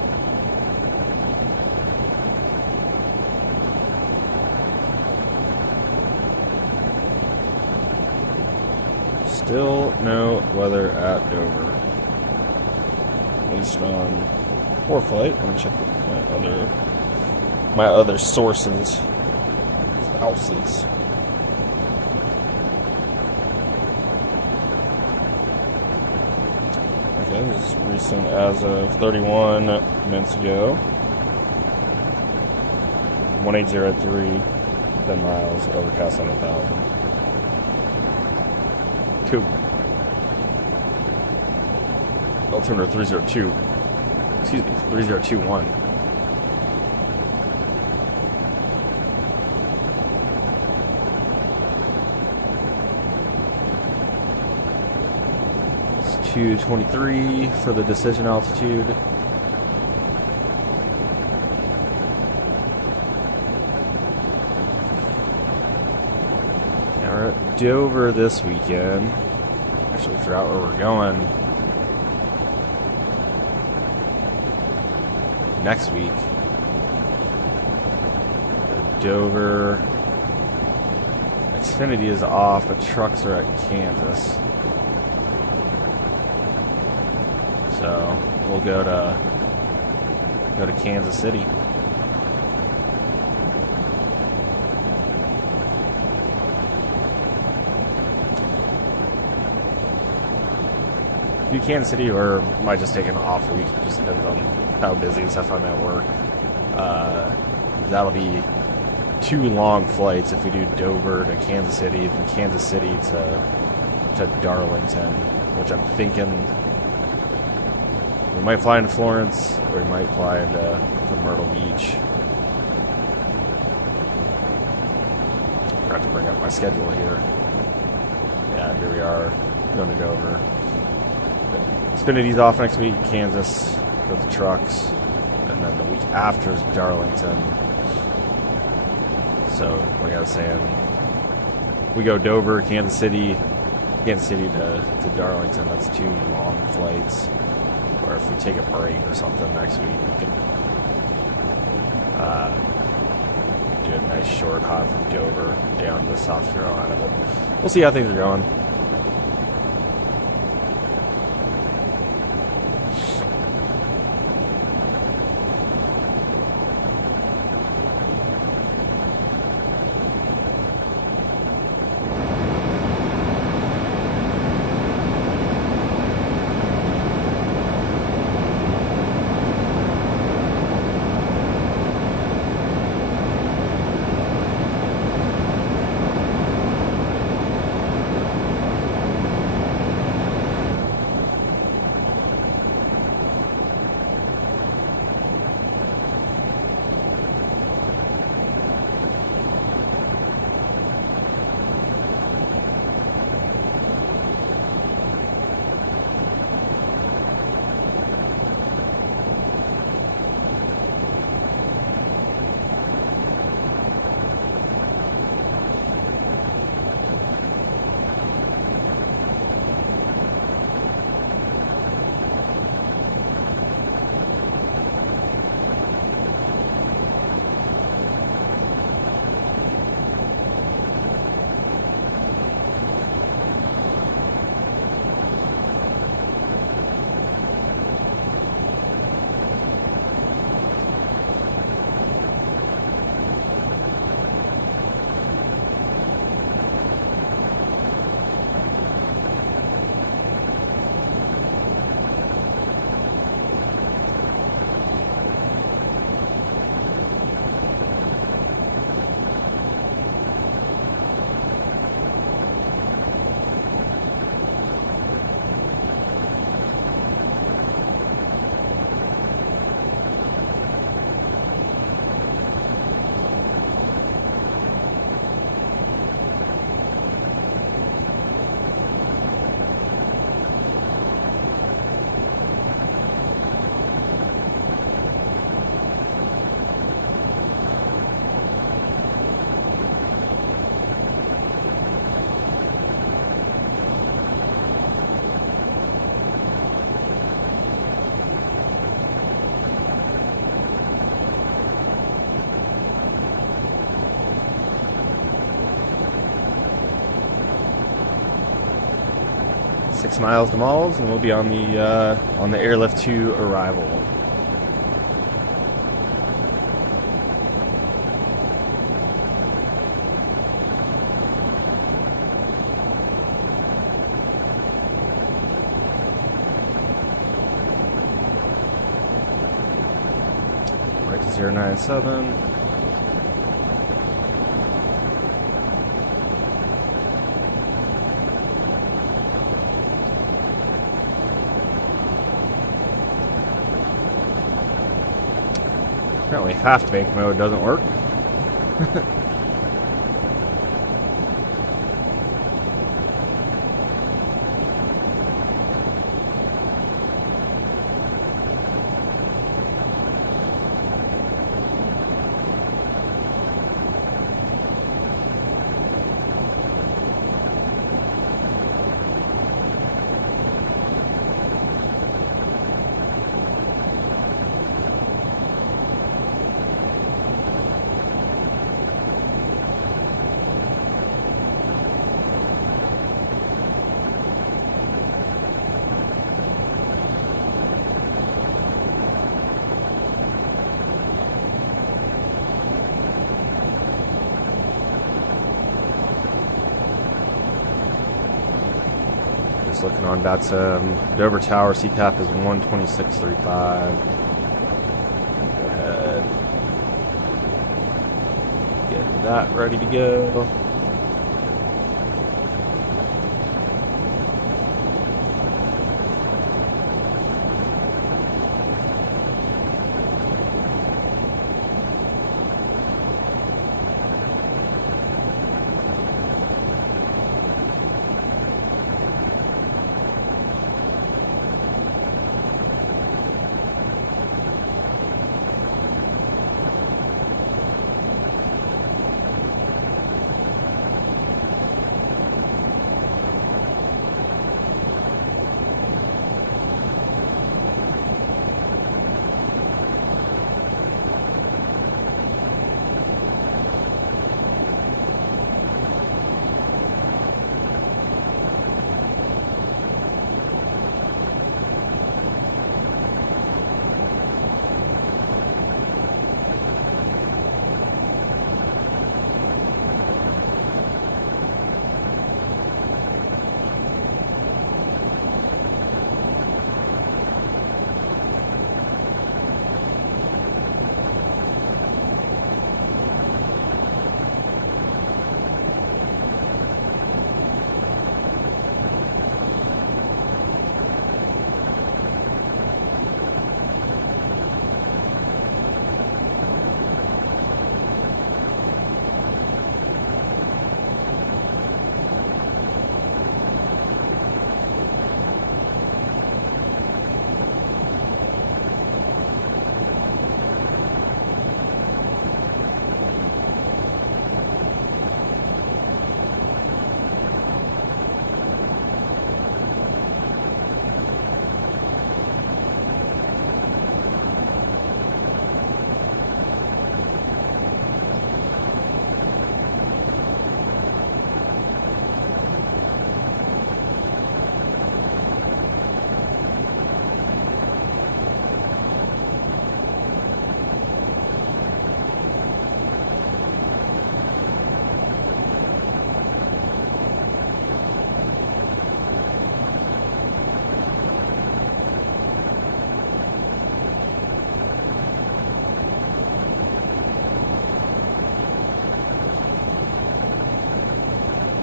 Still no weather at Dover. At least on ForeFlight. Let me check my other sources. Houses. Okay, this is recent as of 31 minutes ago. 1803, 10 miles, overcast on 1,000. Cool. Altimeter 302. Excuse me, 3021. to 23 for the decision altitude. Now we're at Dover this weekend. Actually forgot where we're going next week. Dover. Xfinity is off, but trucks are at Kansas. So we'll go to Kansas City. Do Kansas City, or might just take an off week. Just depends on how busy and stuff I'm at work. That'll be 2 long flights if we do Dover to Kansas City, then Kansas City to Darlington, which I'm thinking we might fly into Florence, or we might fly into Myrtle Beach. Forgot to bring up my schedule here. Yeah, here we are, going to Dover. Xfinity's off next week, Kansas for the trucks, and then the week after is Darlington. So, like I was saying, we go Dover, Kansas City to Darlington. That's 2 long flights. Or if we take a break or something next week, we could do a nice short hop from Dover down to South Carolina. But we'll see how things are going. Six miles to Malls, and we'll be on the airlift to arrival. Right to 097. Apparently half bank mode doesn't work. just looking on about some Dover Tower. CTAP is 126.35. Go ahead. Get that ready to go.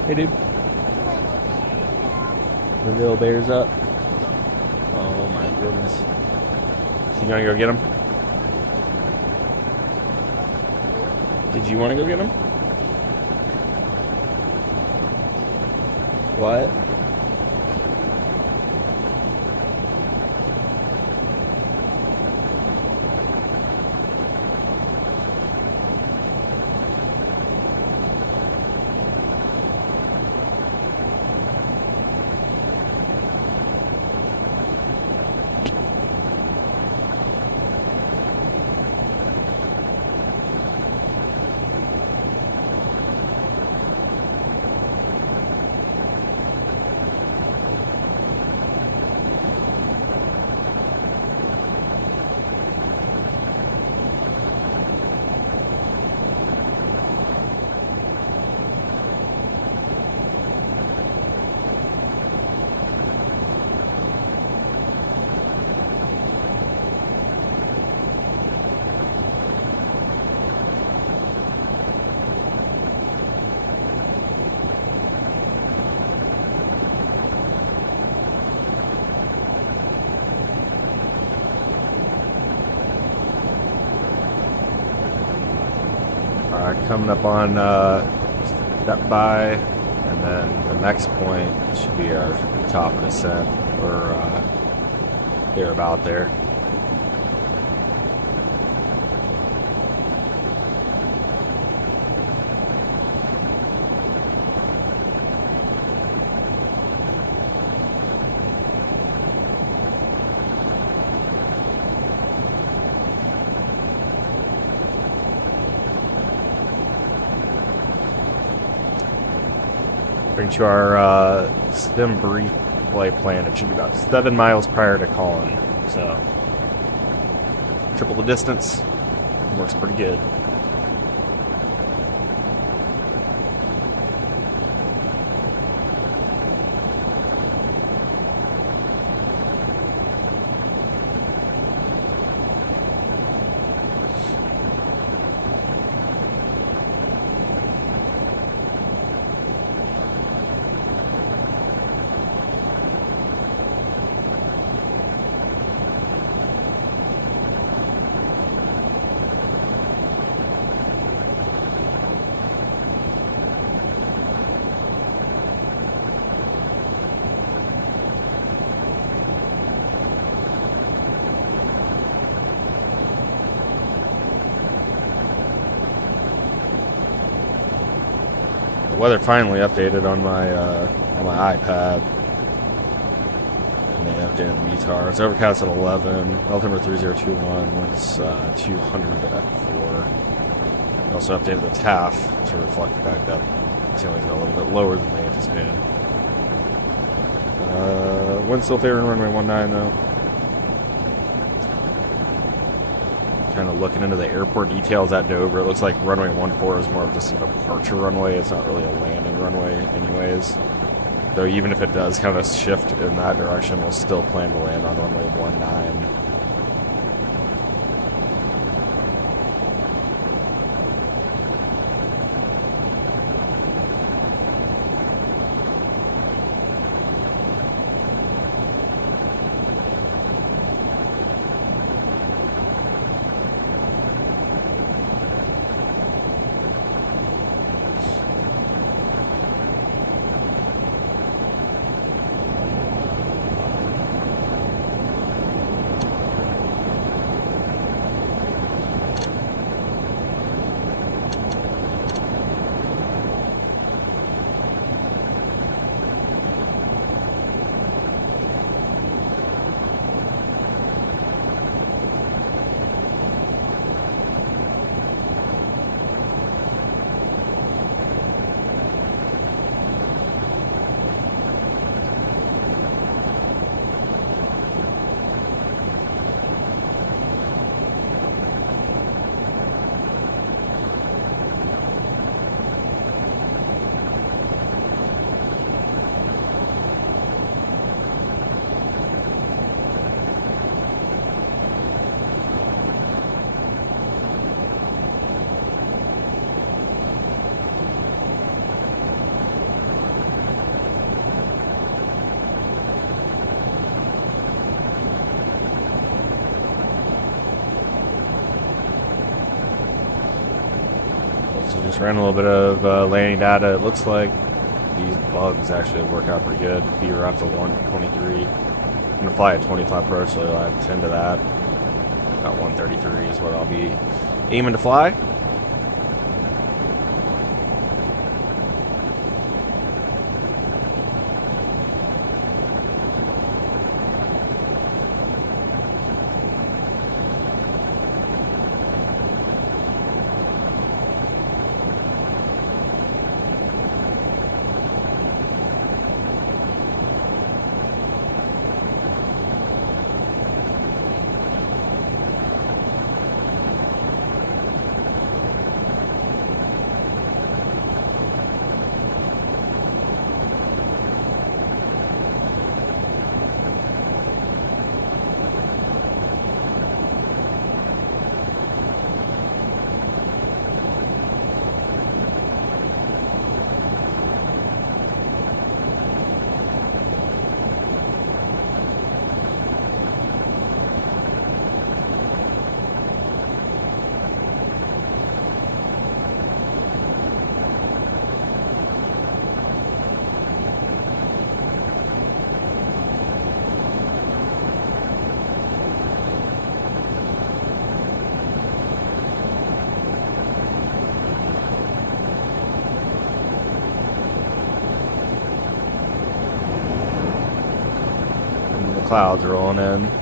Hey, dude. The little bear's up. Oh, my goodness. So you gonna go get him? Did you want to go get him? What? Coming up on step by, and then the next point should be our top of the set, or here about there. To our stem brief play plan. It should be about 7 miles prior to calling, so triple the distance. Works pretty good. weather finally updated on my iPad. And they updated the METAR. It's overcast at 11. Altimeter 3021 was 200 at 4. They also updated the TAF to reflect the fact that ceilings got a little bit lower than they anticipated. Wind still favoring runway 19 though. Kind of looking into the airport details at Dover, it looks like runway 14 is more of just a departure runway. It's not really a landing runway anyways. Though even if it does kind of shift in that direction, we'll still plan to land on runway 19. So just ran a little bit of landing data. It looks like these bugs actually work out pretty good. Be around to 123. I'm going to fly at 25 approach, so I'll add 10 to that. About 133 is what I'll be aiming to fly. Clouds rolling in.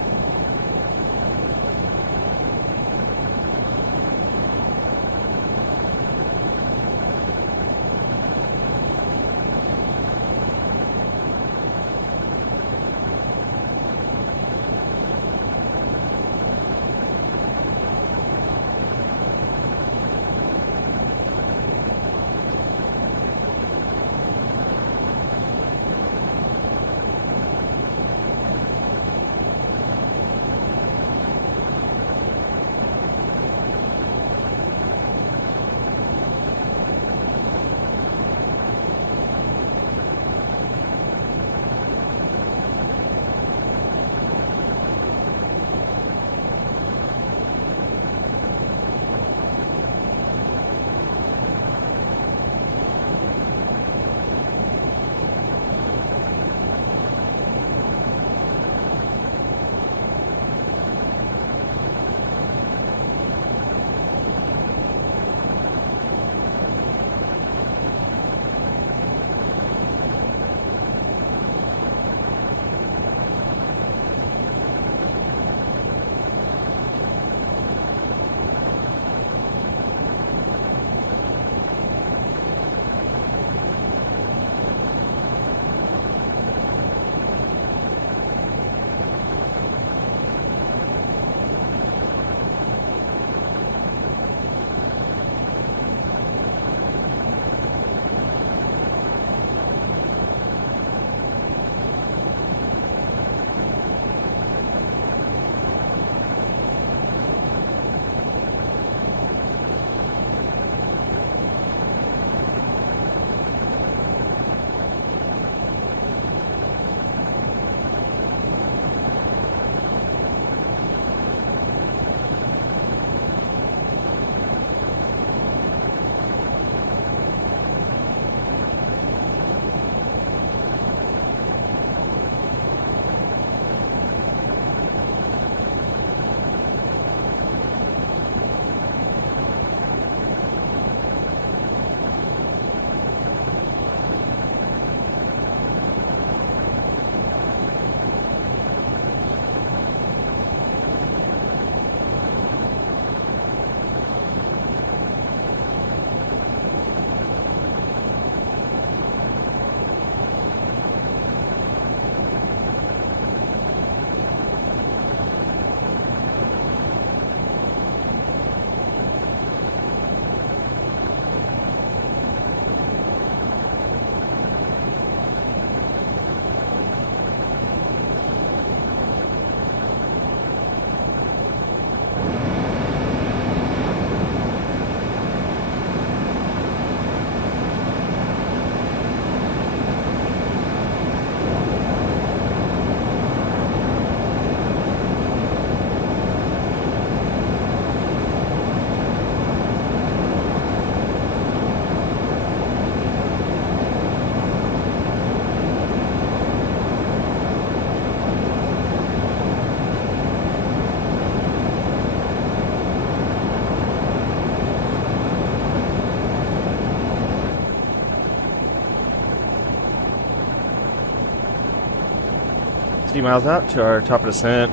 50 miles out to our top of descent.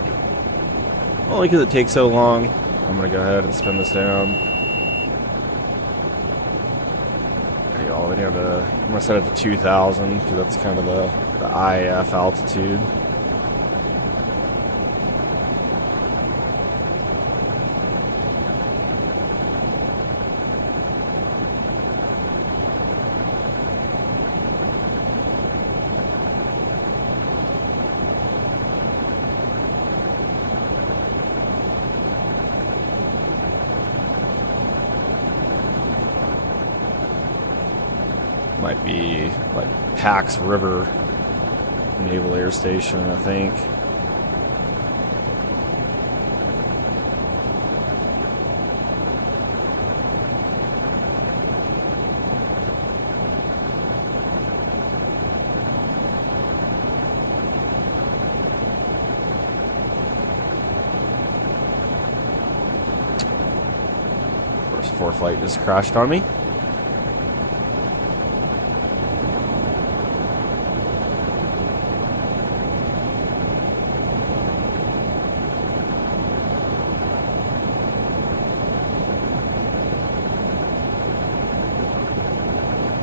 Only because it takes so long, I'm going to go ahead and spin this down. Okay, all the way down to, I'm going to set it to 2,000 because that's kind of the IF altitude. Might be like Pax River Naval Air Station, I think. First 4 flight just crashed on me.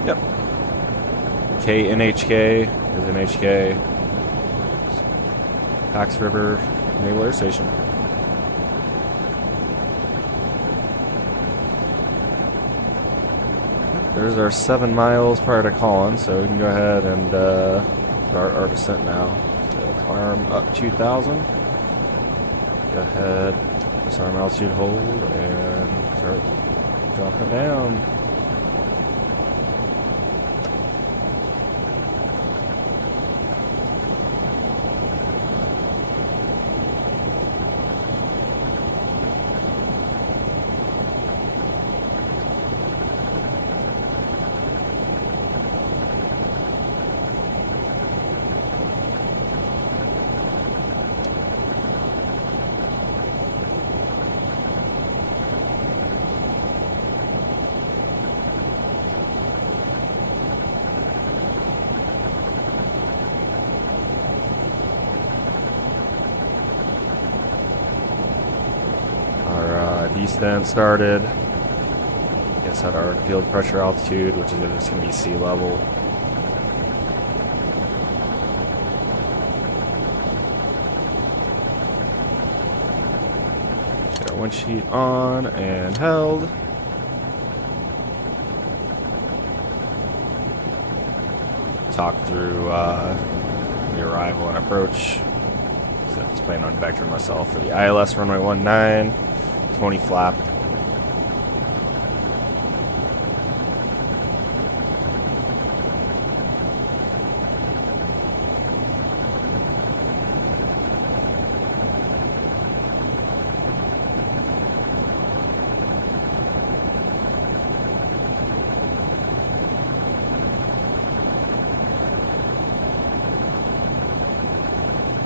Yep. KNHK is NHK. Pax River Naval Air Station. There's our 7 miles prior to calling, so we can go ahead and start our descent now. So arm up 2,000. Go ahead, disarm altitude hold, and start dropping it down. Descent started. Guess at our field pressure altitude, which is just going to be sea level. Get our wind sheet on and held. Talk through the arrival and approach. So I was planning on vectoring myself for the ILS runway 19. 20 flap.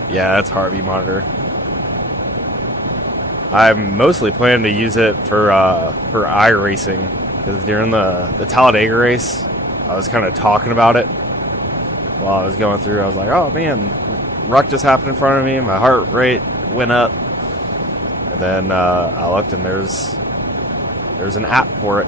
Yeah, that's Harvey monitor. I'm mostly planning to use it for iRacing, because during the Talladega race, I was kind of talking about it while I was going through. I was like, oh man, ruck just happened in front of me, my heart rate went up, and then I looked and there's an app for it.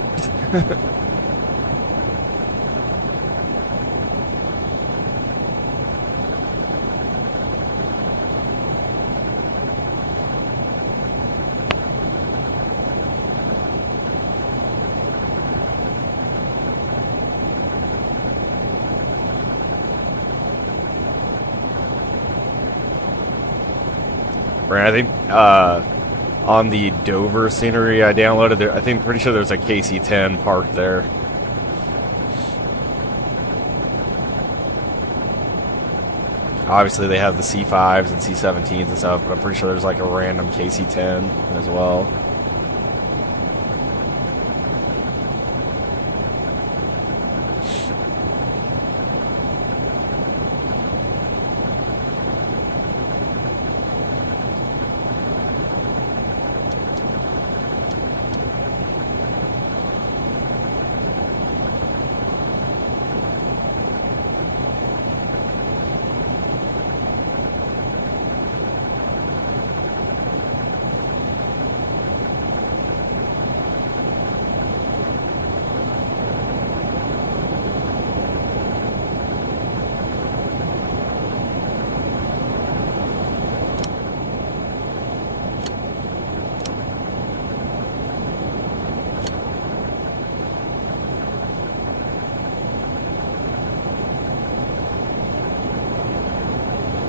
I think on the Dover scenery I downloaded there, pretty sure there's a KC-10 parked there. Obviously they have the C-5s and C-17s and stuff, but I'm pretty sure there's like a random KC-10 as well.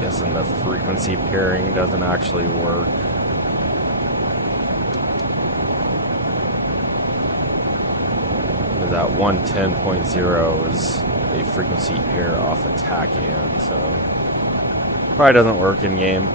Guessing the frequency pairing doesn't actually work. Because that 110.0 is a frequency pair off attack end, so probably doesn't work in game.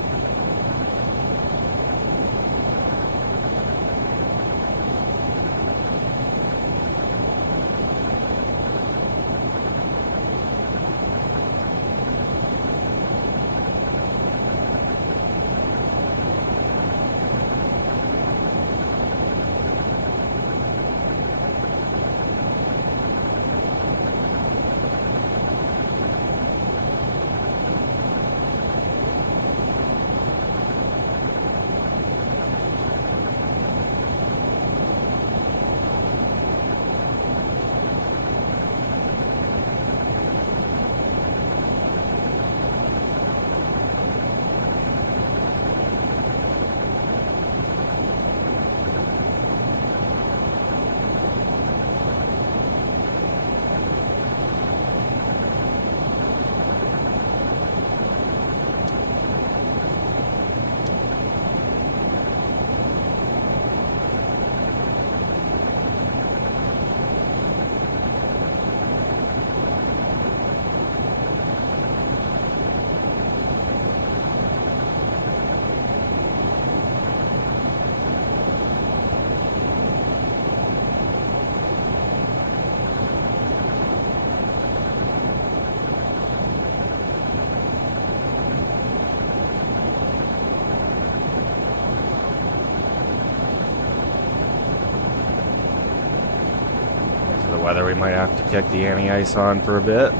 Weather, we might have to kick the anti-ice on for a bit.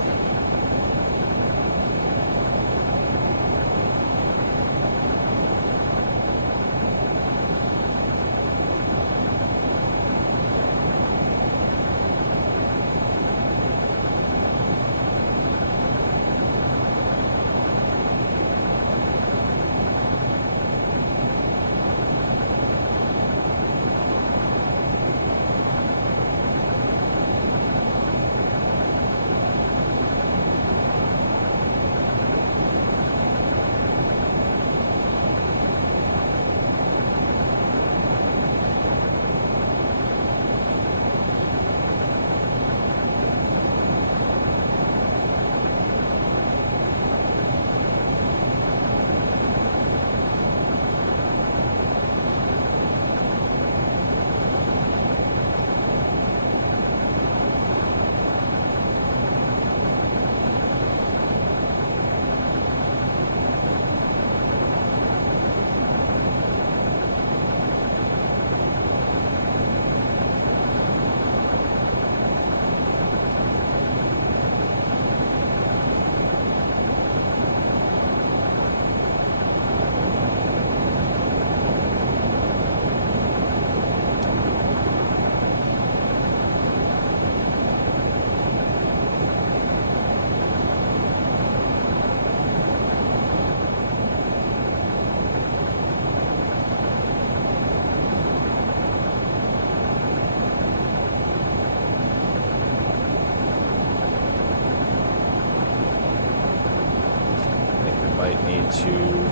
Might need to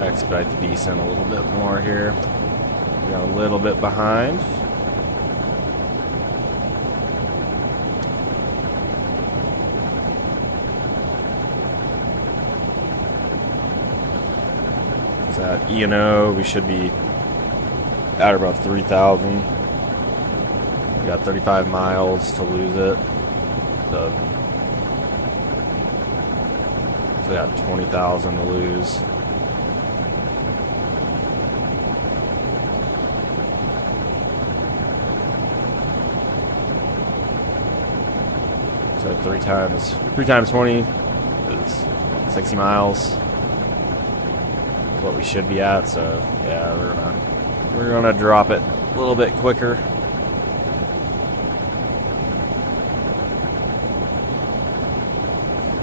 expedite the descent a little bit more here. We got a little bit behind. Is that E&O? We should be at about 3,000. We got 35 miles to lose it. So we got 20,000 to lose. So three times 20 is 60 miles. That's what we should be at. So yeah, we're gonna drop it a little bit quicker.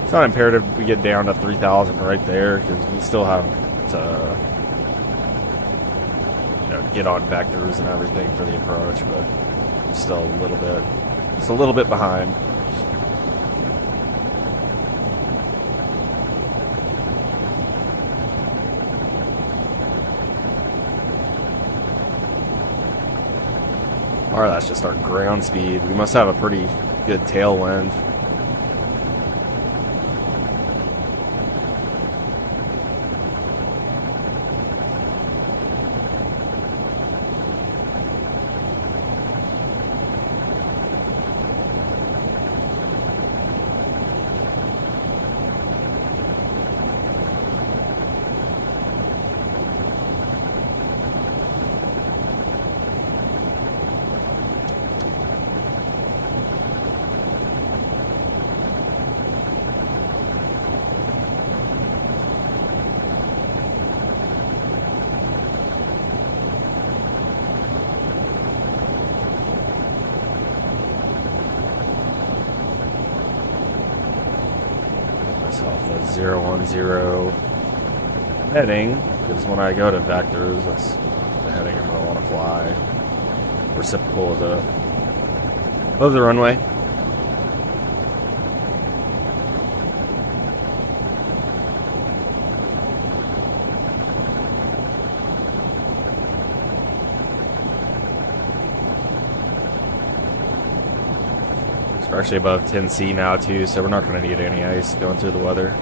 It's not imperative we get down to 3,000 right there, because we still have to, get on vectors and everything for the approach, but still just a little bit behind. Or that's just our ground speed. We must have a pretty good tailwind. Myself a 010 heading, because when I go to vectors, that's the heading I'm going to want to fly. Reciprocal of the runway. We're actually above 10C now too, so we're not going to need any ice going through the weather.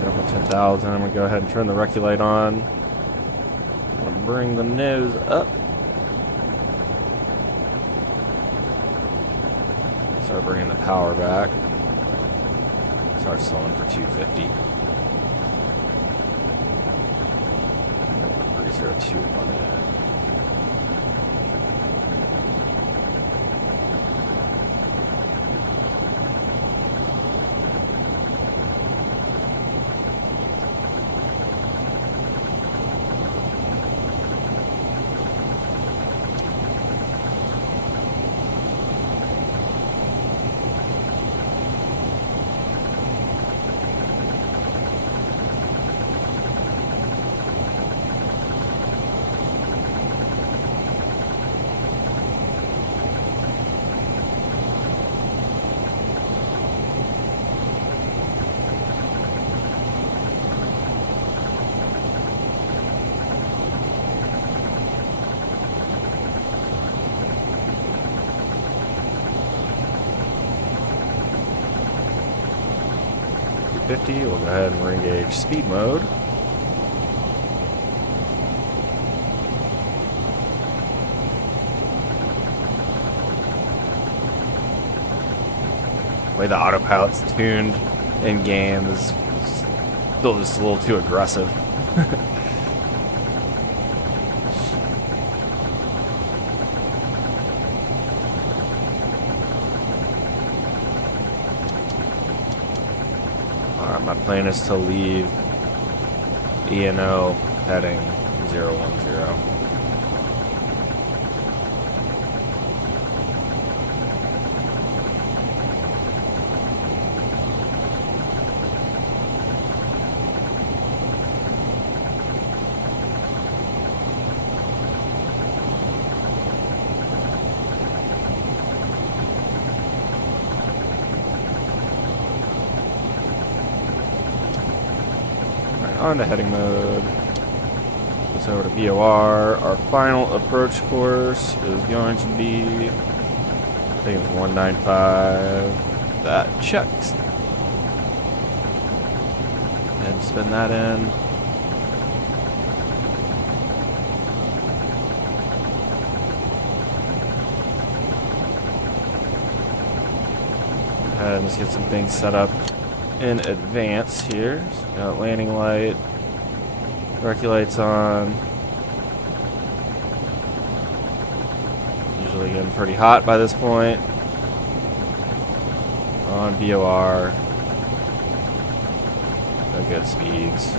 Up to 10,000. I'm going to go ahead and turn the recce light on. I'm going to bring the nose up. Start bringing the power back. Start slowing for 250. 3021 in. We'll go ahead and re-engage speed mode. The way the autopilot's tuned in game is still just a little too aggressive. My plan is to leave E&O heading 010. On to heading mode. Goes over to VOR. Our final approach course is going to be, I think it's 195. That checks. And spin that in. And let's get some things set up in advance here. So got landing light, recce lights on, actually getting pretty hot by this point. On BOR. No good speeds.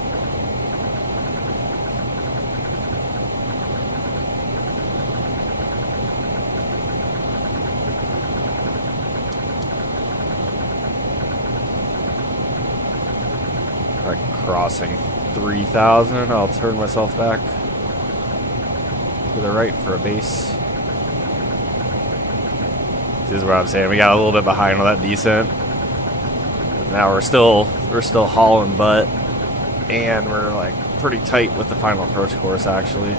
Like crossing 3,000, I'll turn myself back to the right for a base. This is what I'm saying. We got a little bit behind on that descent. Now we're still hauling butt, and we're like pretty tight with the final approach course actually.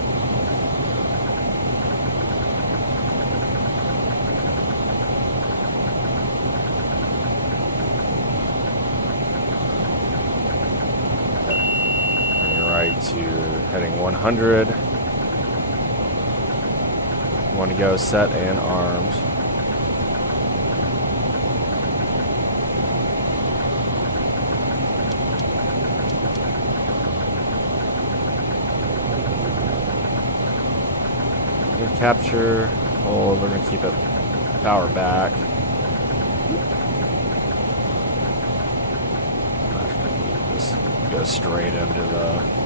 To heading 100. One to go, set and armed. Good capture. Hold. We're going to keep it power back. Just go straight into the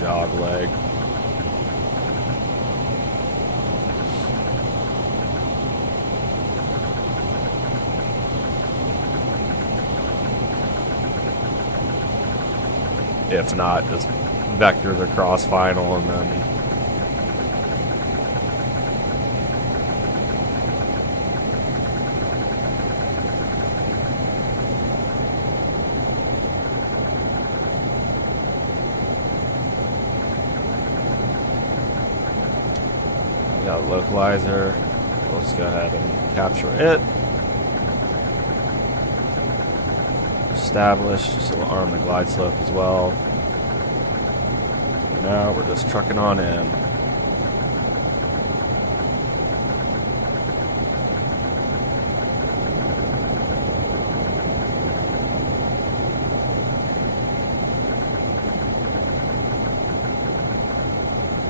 dog leg. If not, just vector the cross final and then got localizer. We'll just go ahead and capture it. Establish, so we'll arm the glide slope as well. Now we're just trucking on in.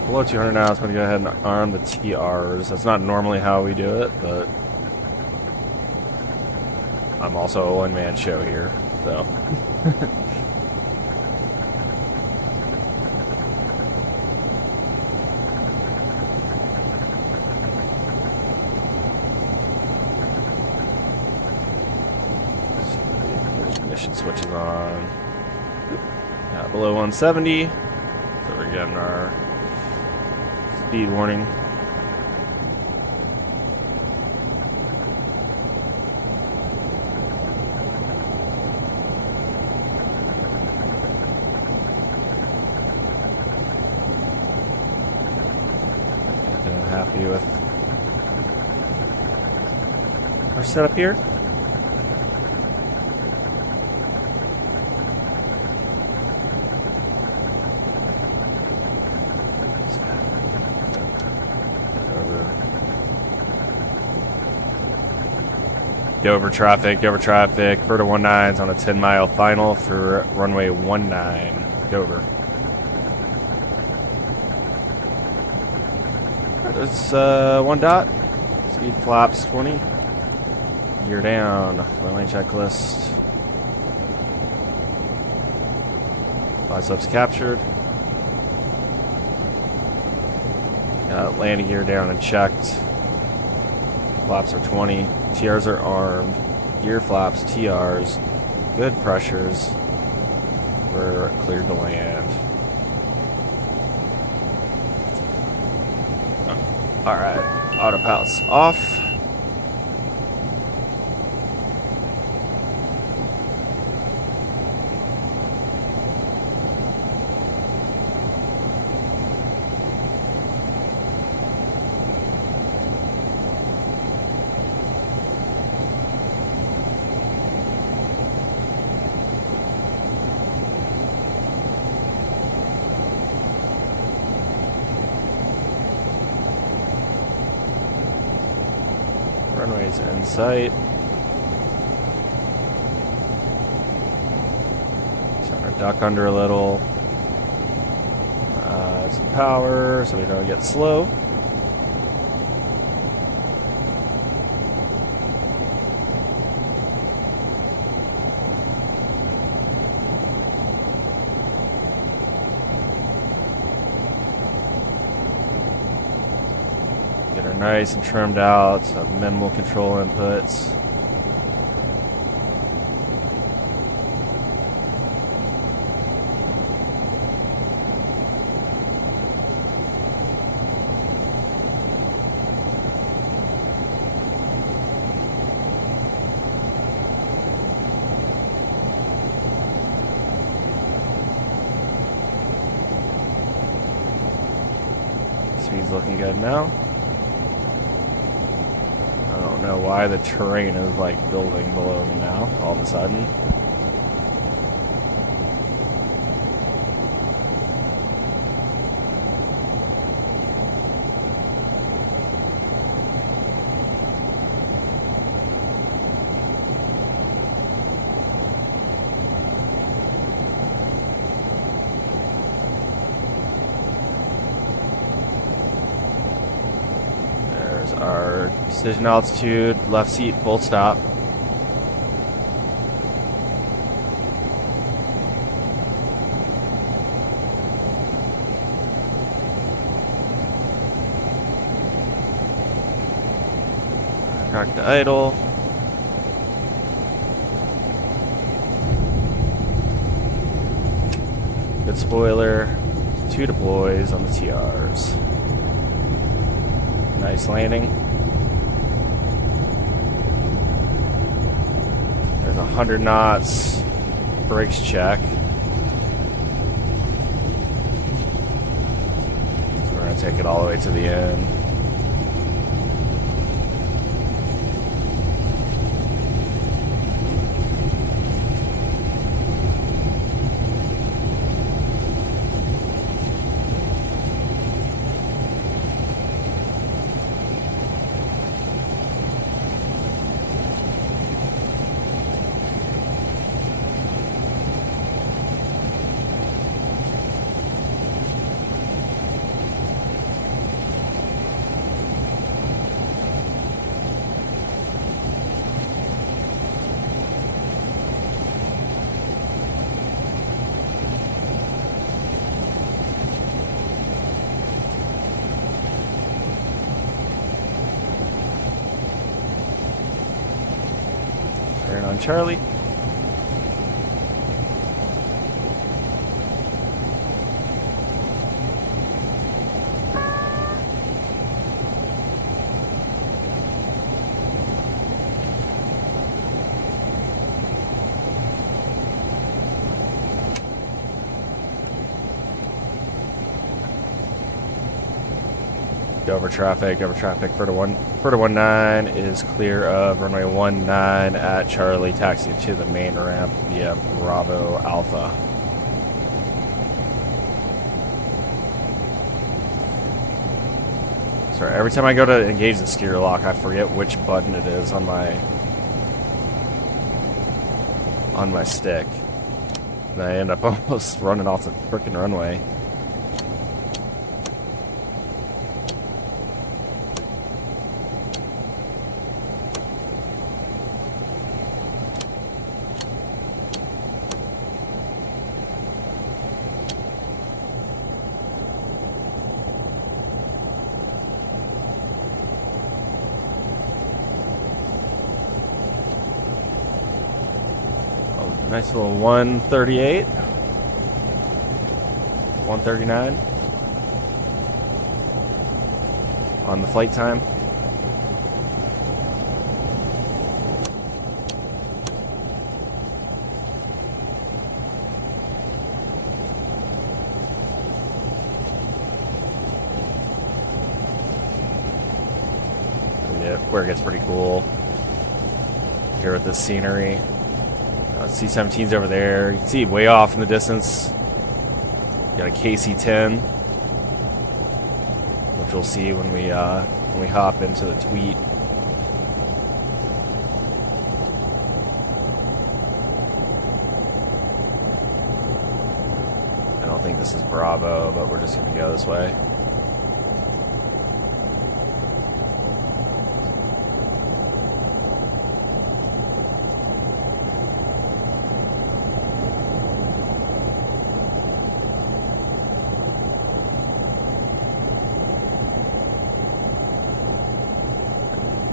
Below 200 now, so I'm going to go ahead and arm the TRs. That's not normally how we do it, but I'm also a one-man show here, so. Ignition switches on. Below 170, so we're getting our speed warning. I'm happy with our setup here. Dover traffic, FERDA 19's on a 10-mile final for runway 19, Dover. There's 1 dot, speed flaps 20, gear down, lane checklist, glide slopes captured, got landing gear down and checked, flaps are 20. TRs are armed, gear flaps, TRs, good pressures. We're cleared to land. Alright, autopilot's off. Runway's in sight. Starting to duck under a little. Some power so we don't get slow. Get her nice and trimmed out, so minimal control inputs. Speed's looking good now. I don't know why the terrain is like building below me now, all of a sudden. Our decision altitude, left seat, full stop. Cock to idle. Good spoiler. 2 deploys on the TRs. Nice landing. There's 100 knots. Brakes check. So we're going to take it all the way to the end. On Charlie. Over traffic, FERDA 19 is clear of runway 19 at Charlie, taxiing to the main ramp via Bravo Alpha. Sorry, every time I go to engage the steer lock, I forget which button it is on my stick. And I end up almost running off the frickin' runway. Nice little 138, 139 on the flight time. Yeah, where it gets pretty cool here with this scenery. C-17s over there. You can see way off in the distance. Got a KC-10, which we'll see when we hop into the tweet. I don't think this is Bravo, but we're just going to go this way.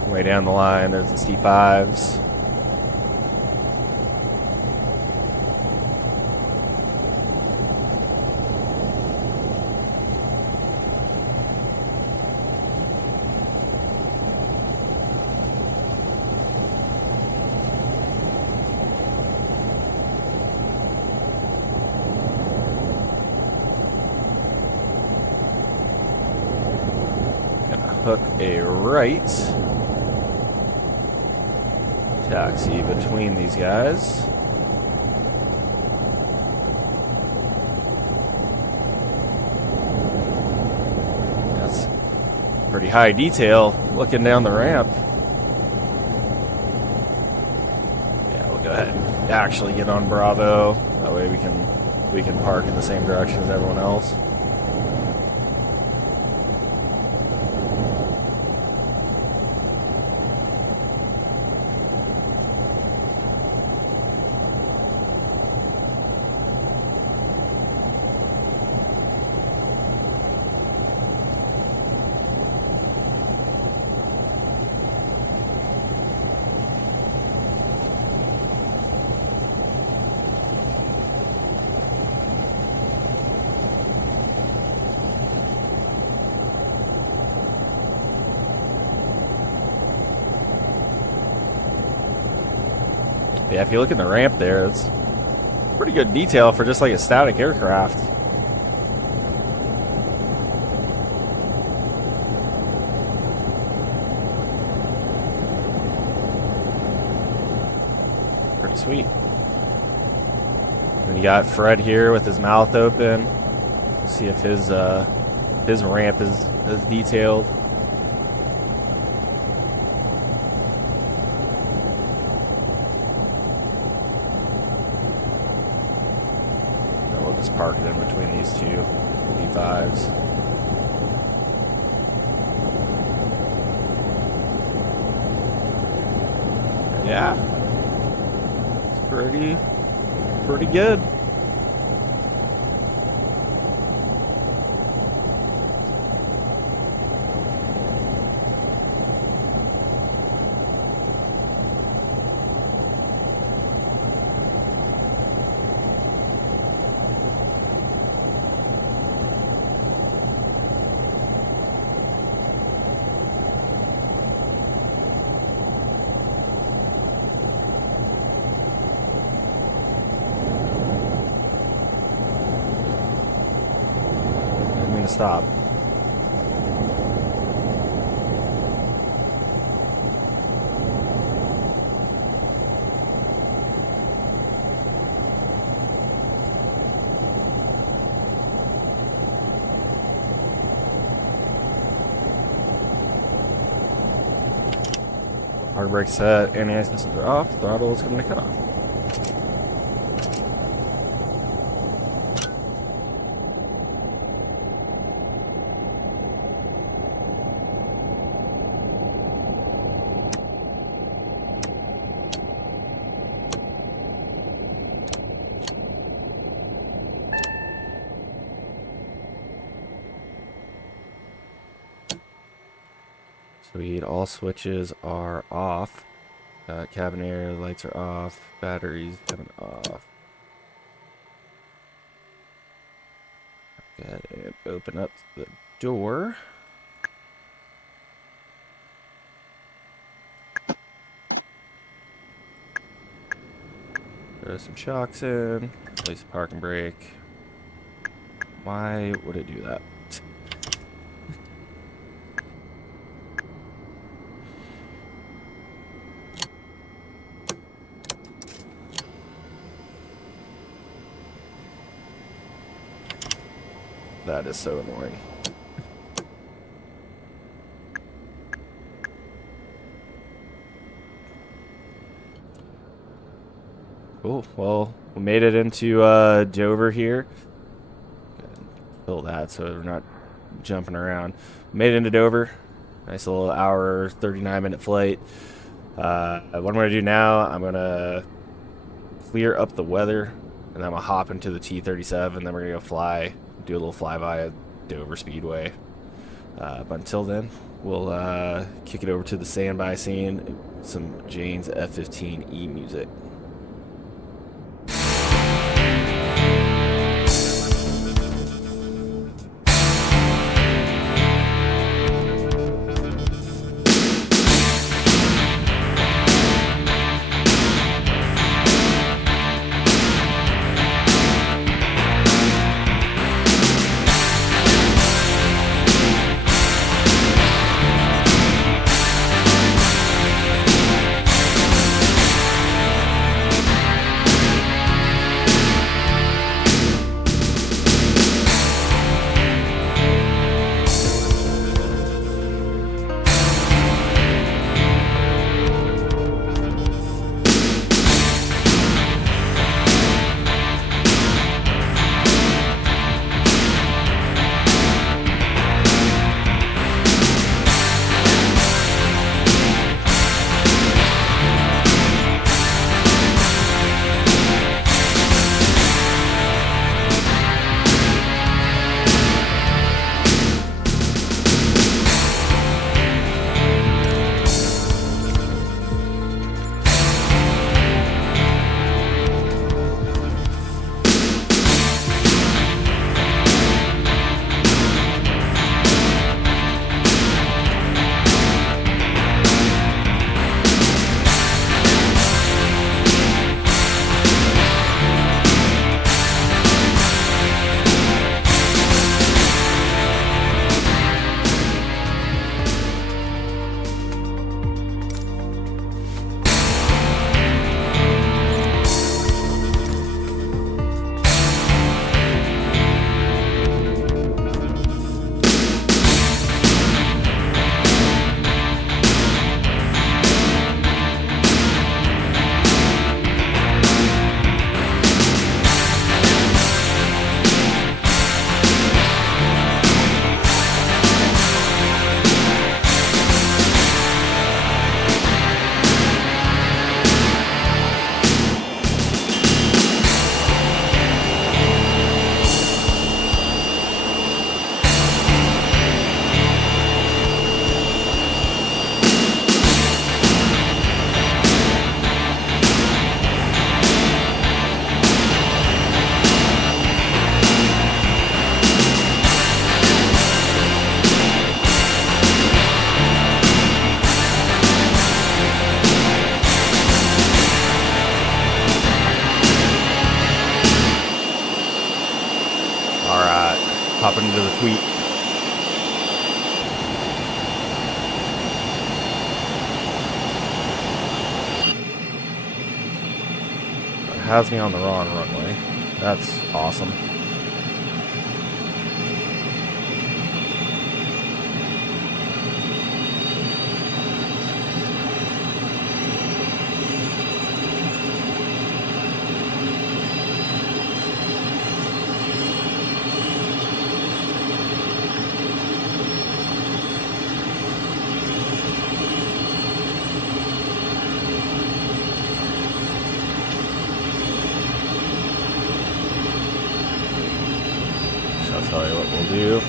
Way down the line, there's the C-5s. Hook a right taxi between these guys. That's pretty high detail looking down the ramp. Yeah, we'll go ahead and actually get on Bravo. That way we can park in the same direction as everyone else. Yeah, if you look at the ramp there, it's pretty good detail for just like a static aircraft. Pretty sweet. And you got Fred here with his mouth open. See if his ramp is as detailed. Just park it in between these two V5s. Yeah, it's pretty good. Stop. Park brake set, anti-ice systems are off, throttle is coming to cut off. Sweet, all switches are off. Cabin air lights are off. Batteries coming off. Go ahead and open up the door. Throw some shocks in. Place the parking brake. Why would it do that? That is so annoying. Cool. Well, we made it into Dover here. Fill that so we're not jumping around. Made it into Dover. Nice little hour, 39-minute flight. What I'm going to do now, I'm going to clear up the weather, and then I'm going to hop into the T-37, then we're going to go fly. Do a little flyby at Dover Speedway. But until then, we'll kick it over to the standby scene, some Jane's F-15E music. Hopping into the tweet. It has me on the wrong runway. That's awesome. I'll tell you what we'll do.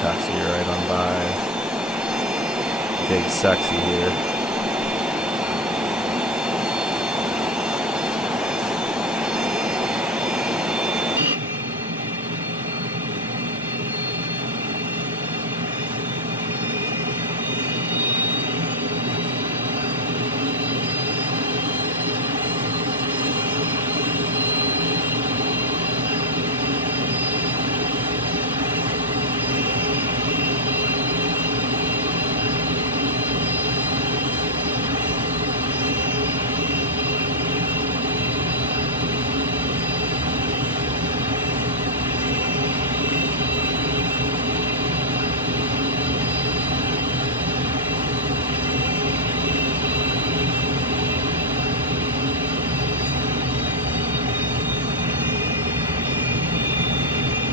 Taxi right on by. Big Sexy here.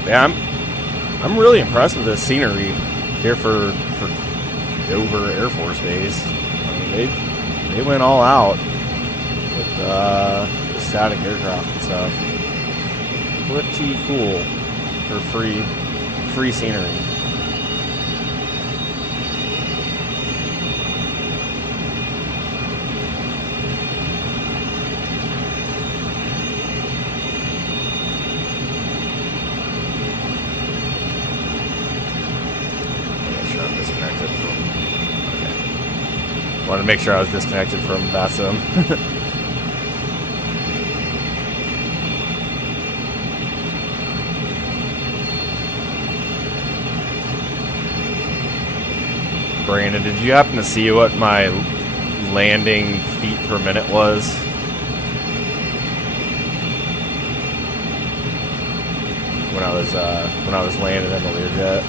Yeah, I'm really impressed with this scenery here for Dover Air Force Base. I mean, they went all out with the static aircraft and stuff. Pretty cool for free scenery. Wanted to make sure I was disconnected from Bassam. Brandon, did you happen to see what my landing feet per minute was? When I was landing in the Learjet.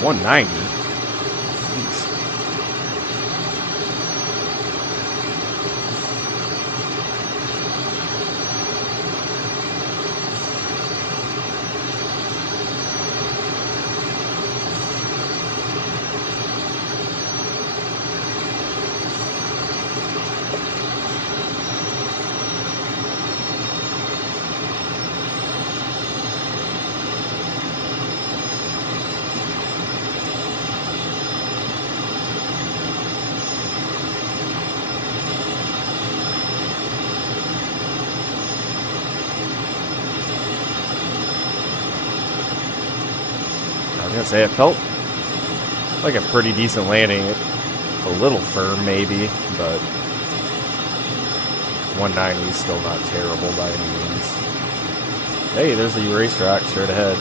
$190. Jeez. I was gonna say it felt like a pretty decent landing, a little firm maybe, but 190 is still not terrible by any means. Hey, there's the racetrack straight ahead.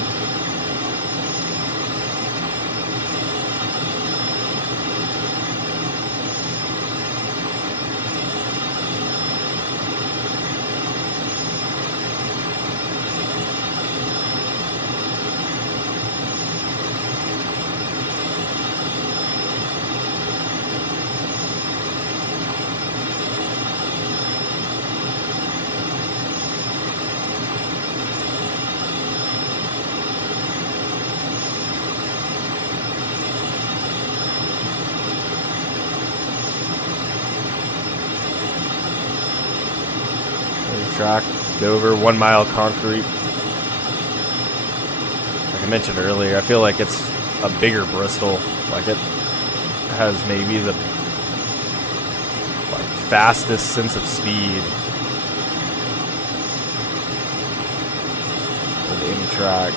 Track, Dover, 1 mile concrete. Like I mentioned earlier, I feel like it's a bigger Bristol. Like it has maybe the fastest sense of speed of any track.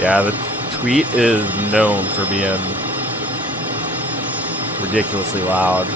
Yeah, the Tweet is known for being ridiculously loud.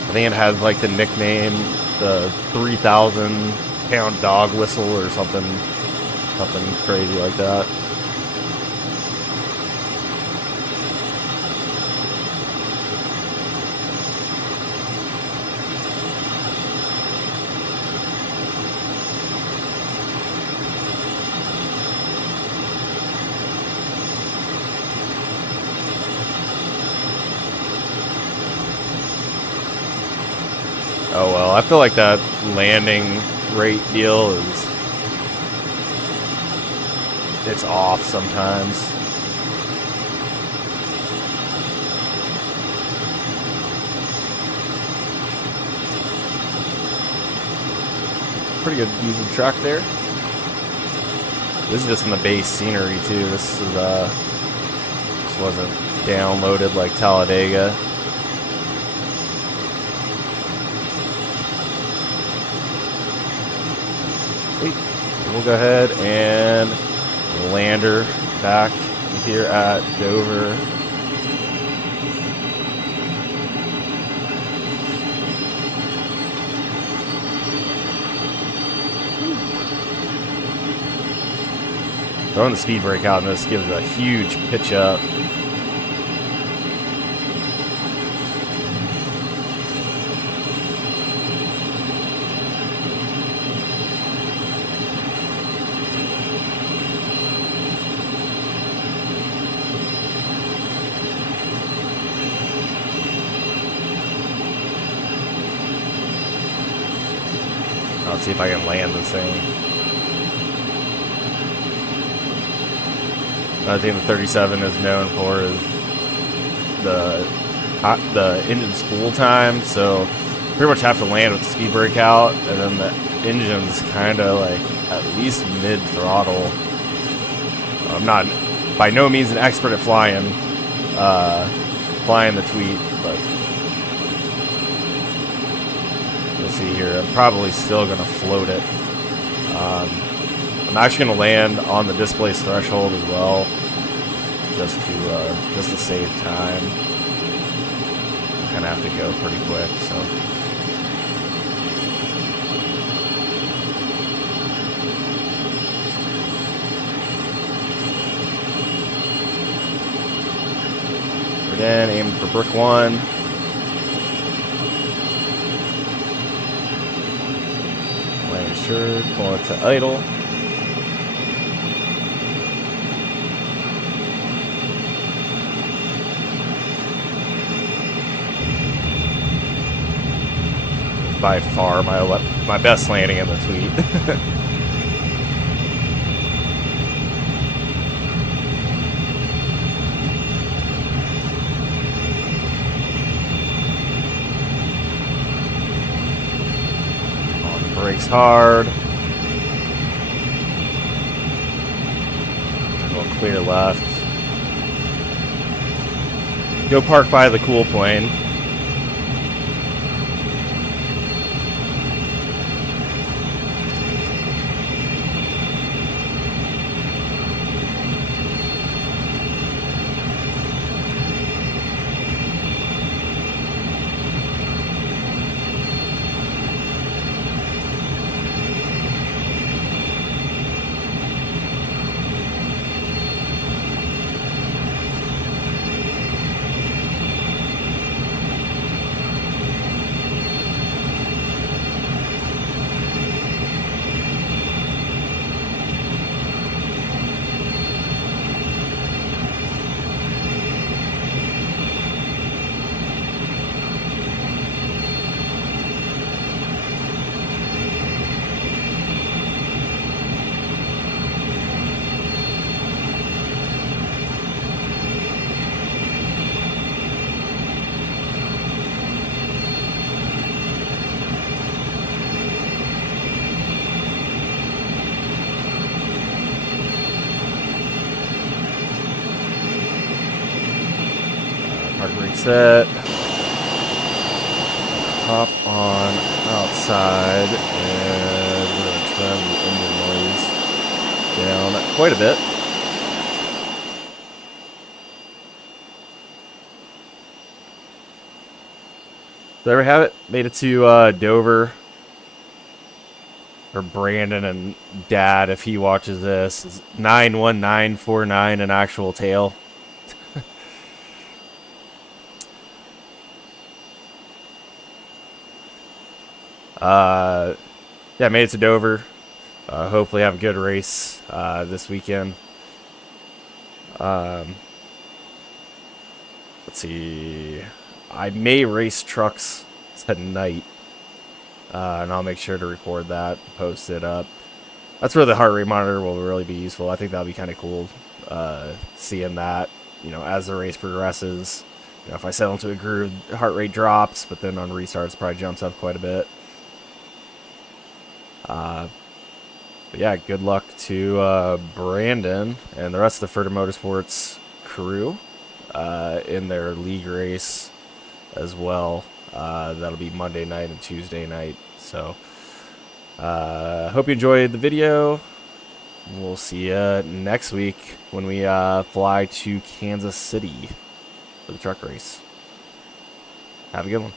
I think it has like the nickname, the 3,000 pound dog whistle or something crazy like that. Oh well, I feel like that landing rate deal it's off sometimes. Pretty good views of the track there. This is just in the base scenery too. This wasn't downloaded like Talladega. Sweet. We'll go ahead and land her back here at Dover. Throwing the speed brake out in this gives it a huge pitch up. Let's see if I can land this thing. Another thing the 37 is known for is the engine spool time. So pretty much have to land with the speed brake out, and then the engine's kind of like at least mid throttle. I'm not by no means an expert at flying the tweet, but we'll see here. I'm probably still gonna float it. I'm actually going to land on the displace threshold as well, just to save time. Kind of have to go pretty quick, so. We're in, aiming for brick 1. Landing assured, pulling it to idle. By far my best landing in the tweet. On the brakes hard. Going clear left. Go park by the cool plane. Set. Hop on outside, and we're going to turn the engine noise down quite a bit. So there we have it. Made it to Dover. For Brandon and Dad, if he watches this, is 91949 an actual tail. Yeah, made it to Dover. Hopefully have a good race this weekend. Let's see. I may race trucks tonight, and I'll make sure to record that, post it up. That's where the heart rate monitor will really be useful. I think that'll be kind of cool, seeing that, you know, as the race progresses. You know, if I settle into a groove, heart rate drops, but then on restarts, probably jumps up quite a bit. But yeah, good luck to Brandon and the rest of the FERDA Motorsports crew in their league race as well. That'll be Monday night and Tuesday night. So hope you enjoyed the video. We'll see you next week when we fly to Kansas City for the truck race. Have a good one.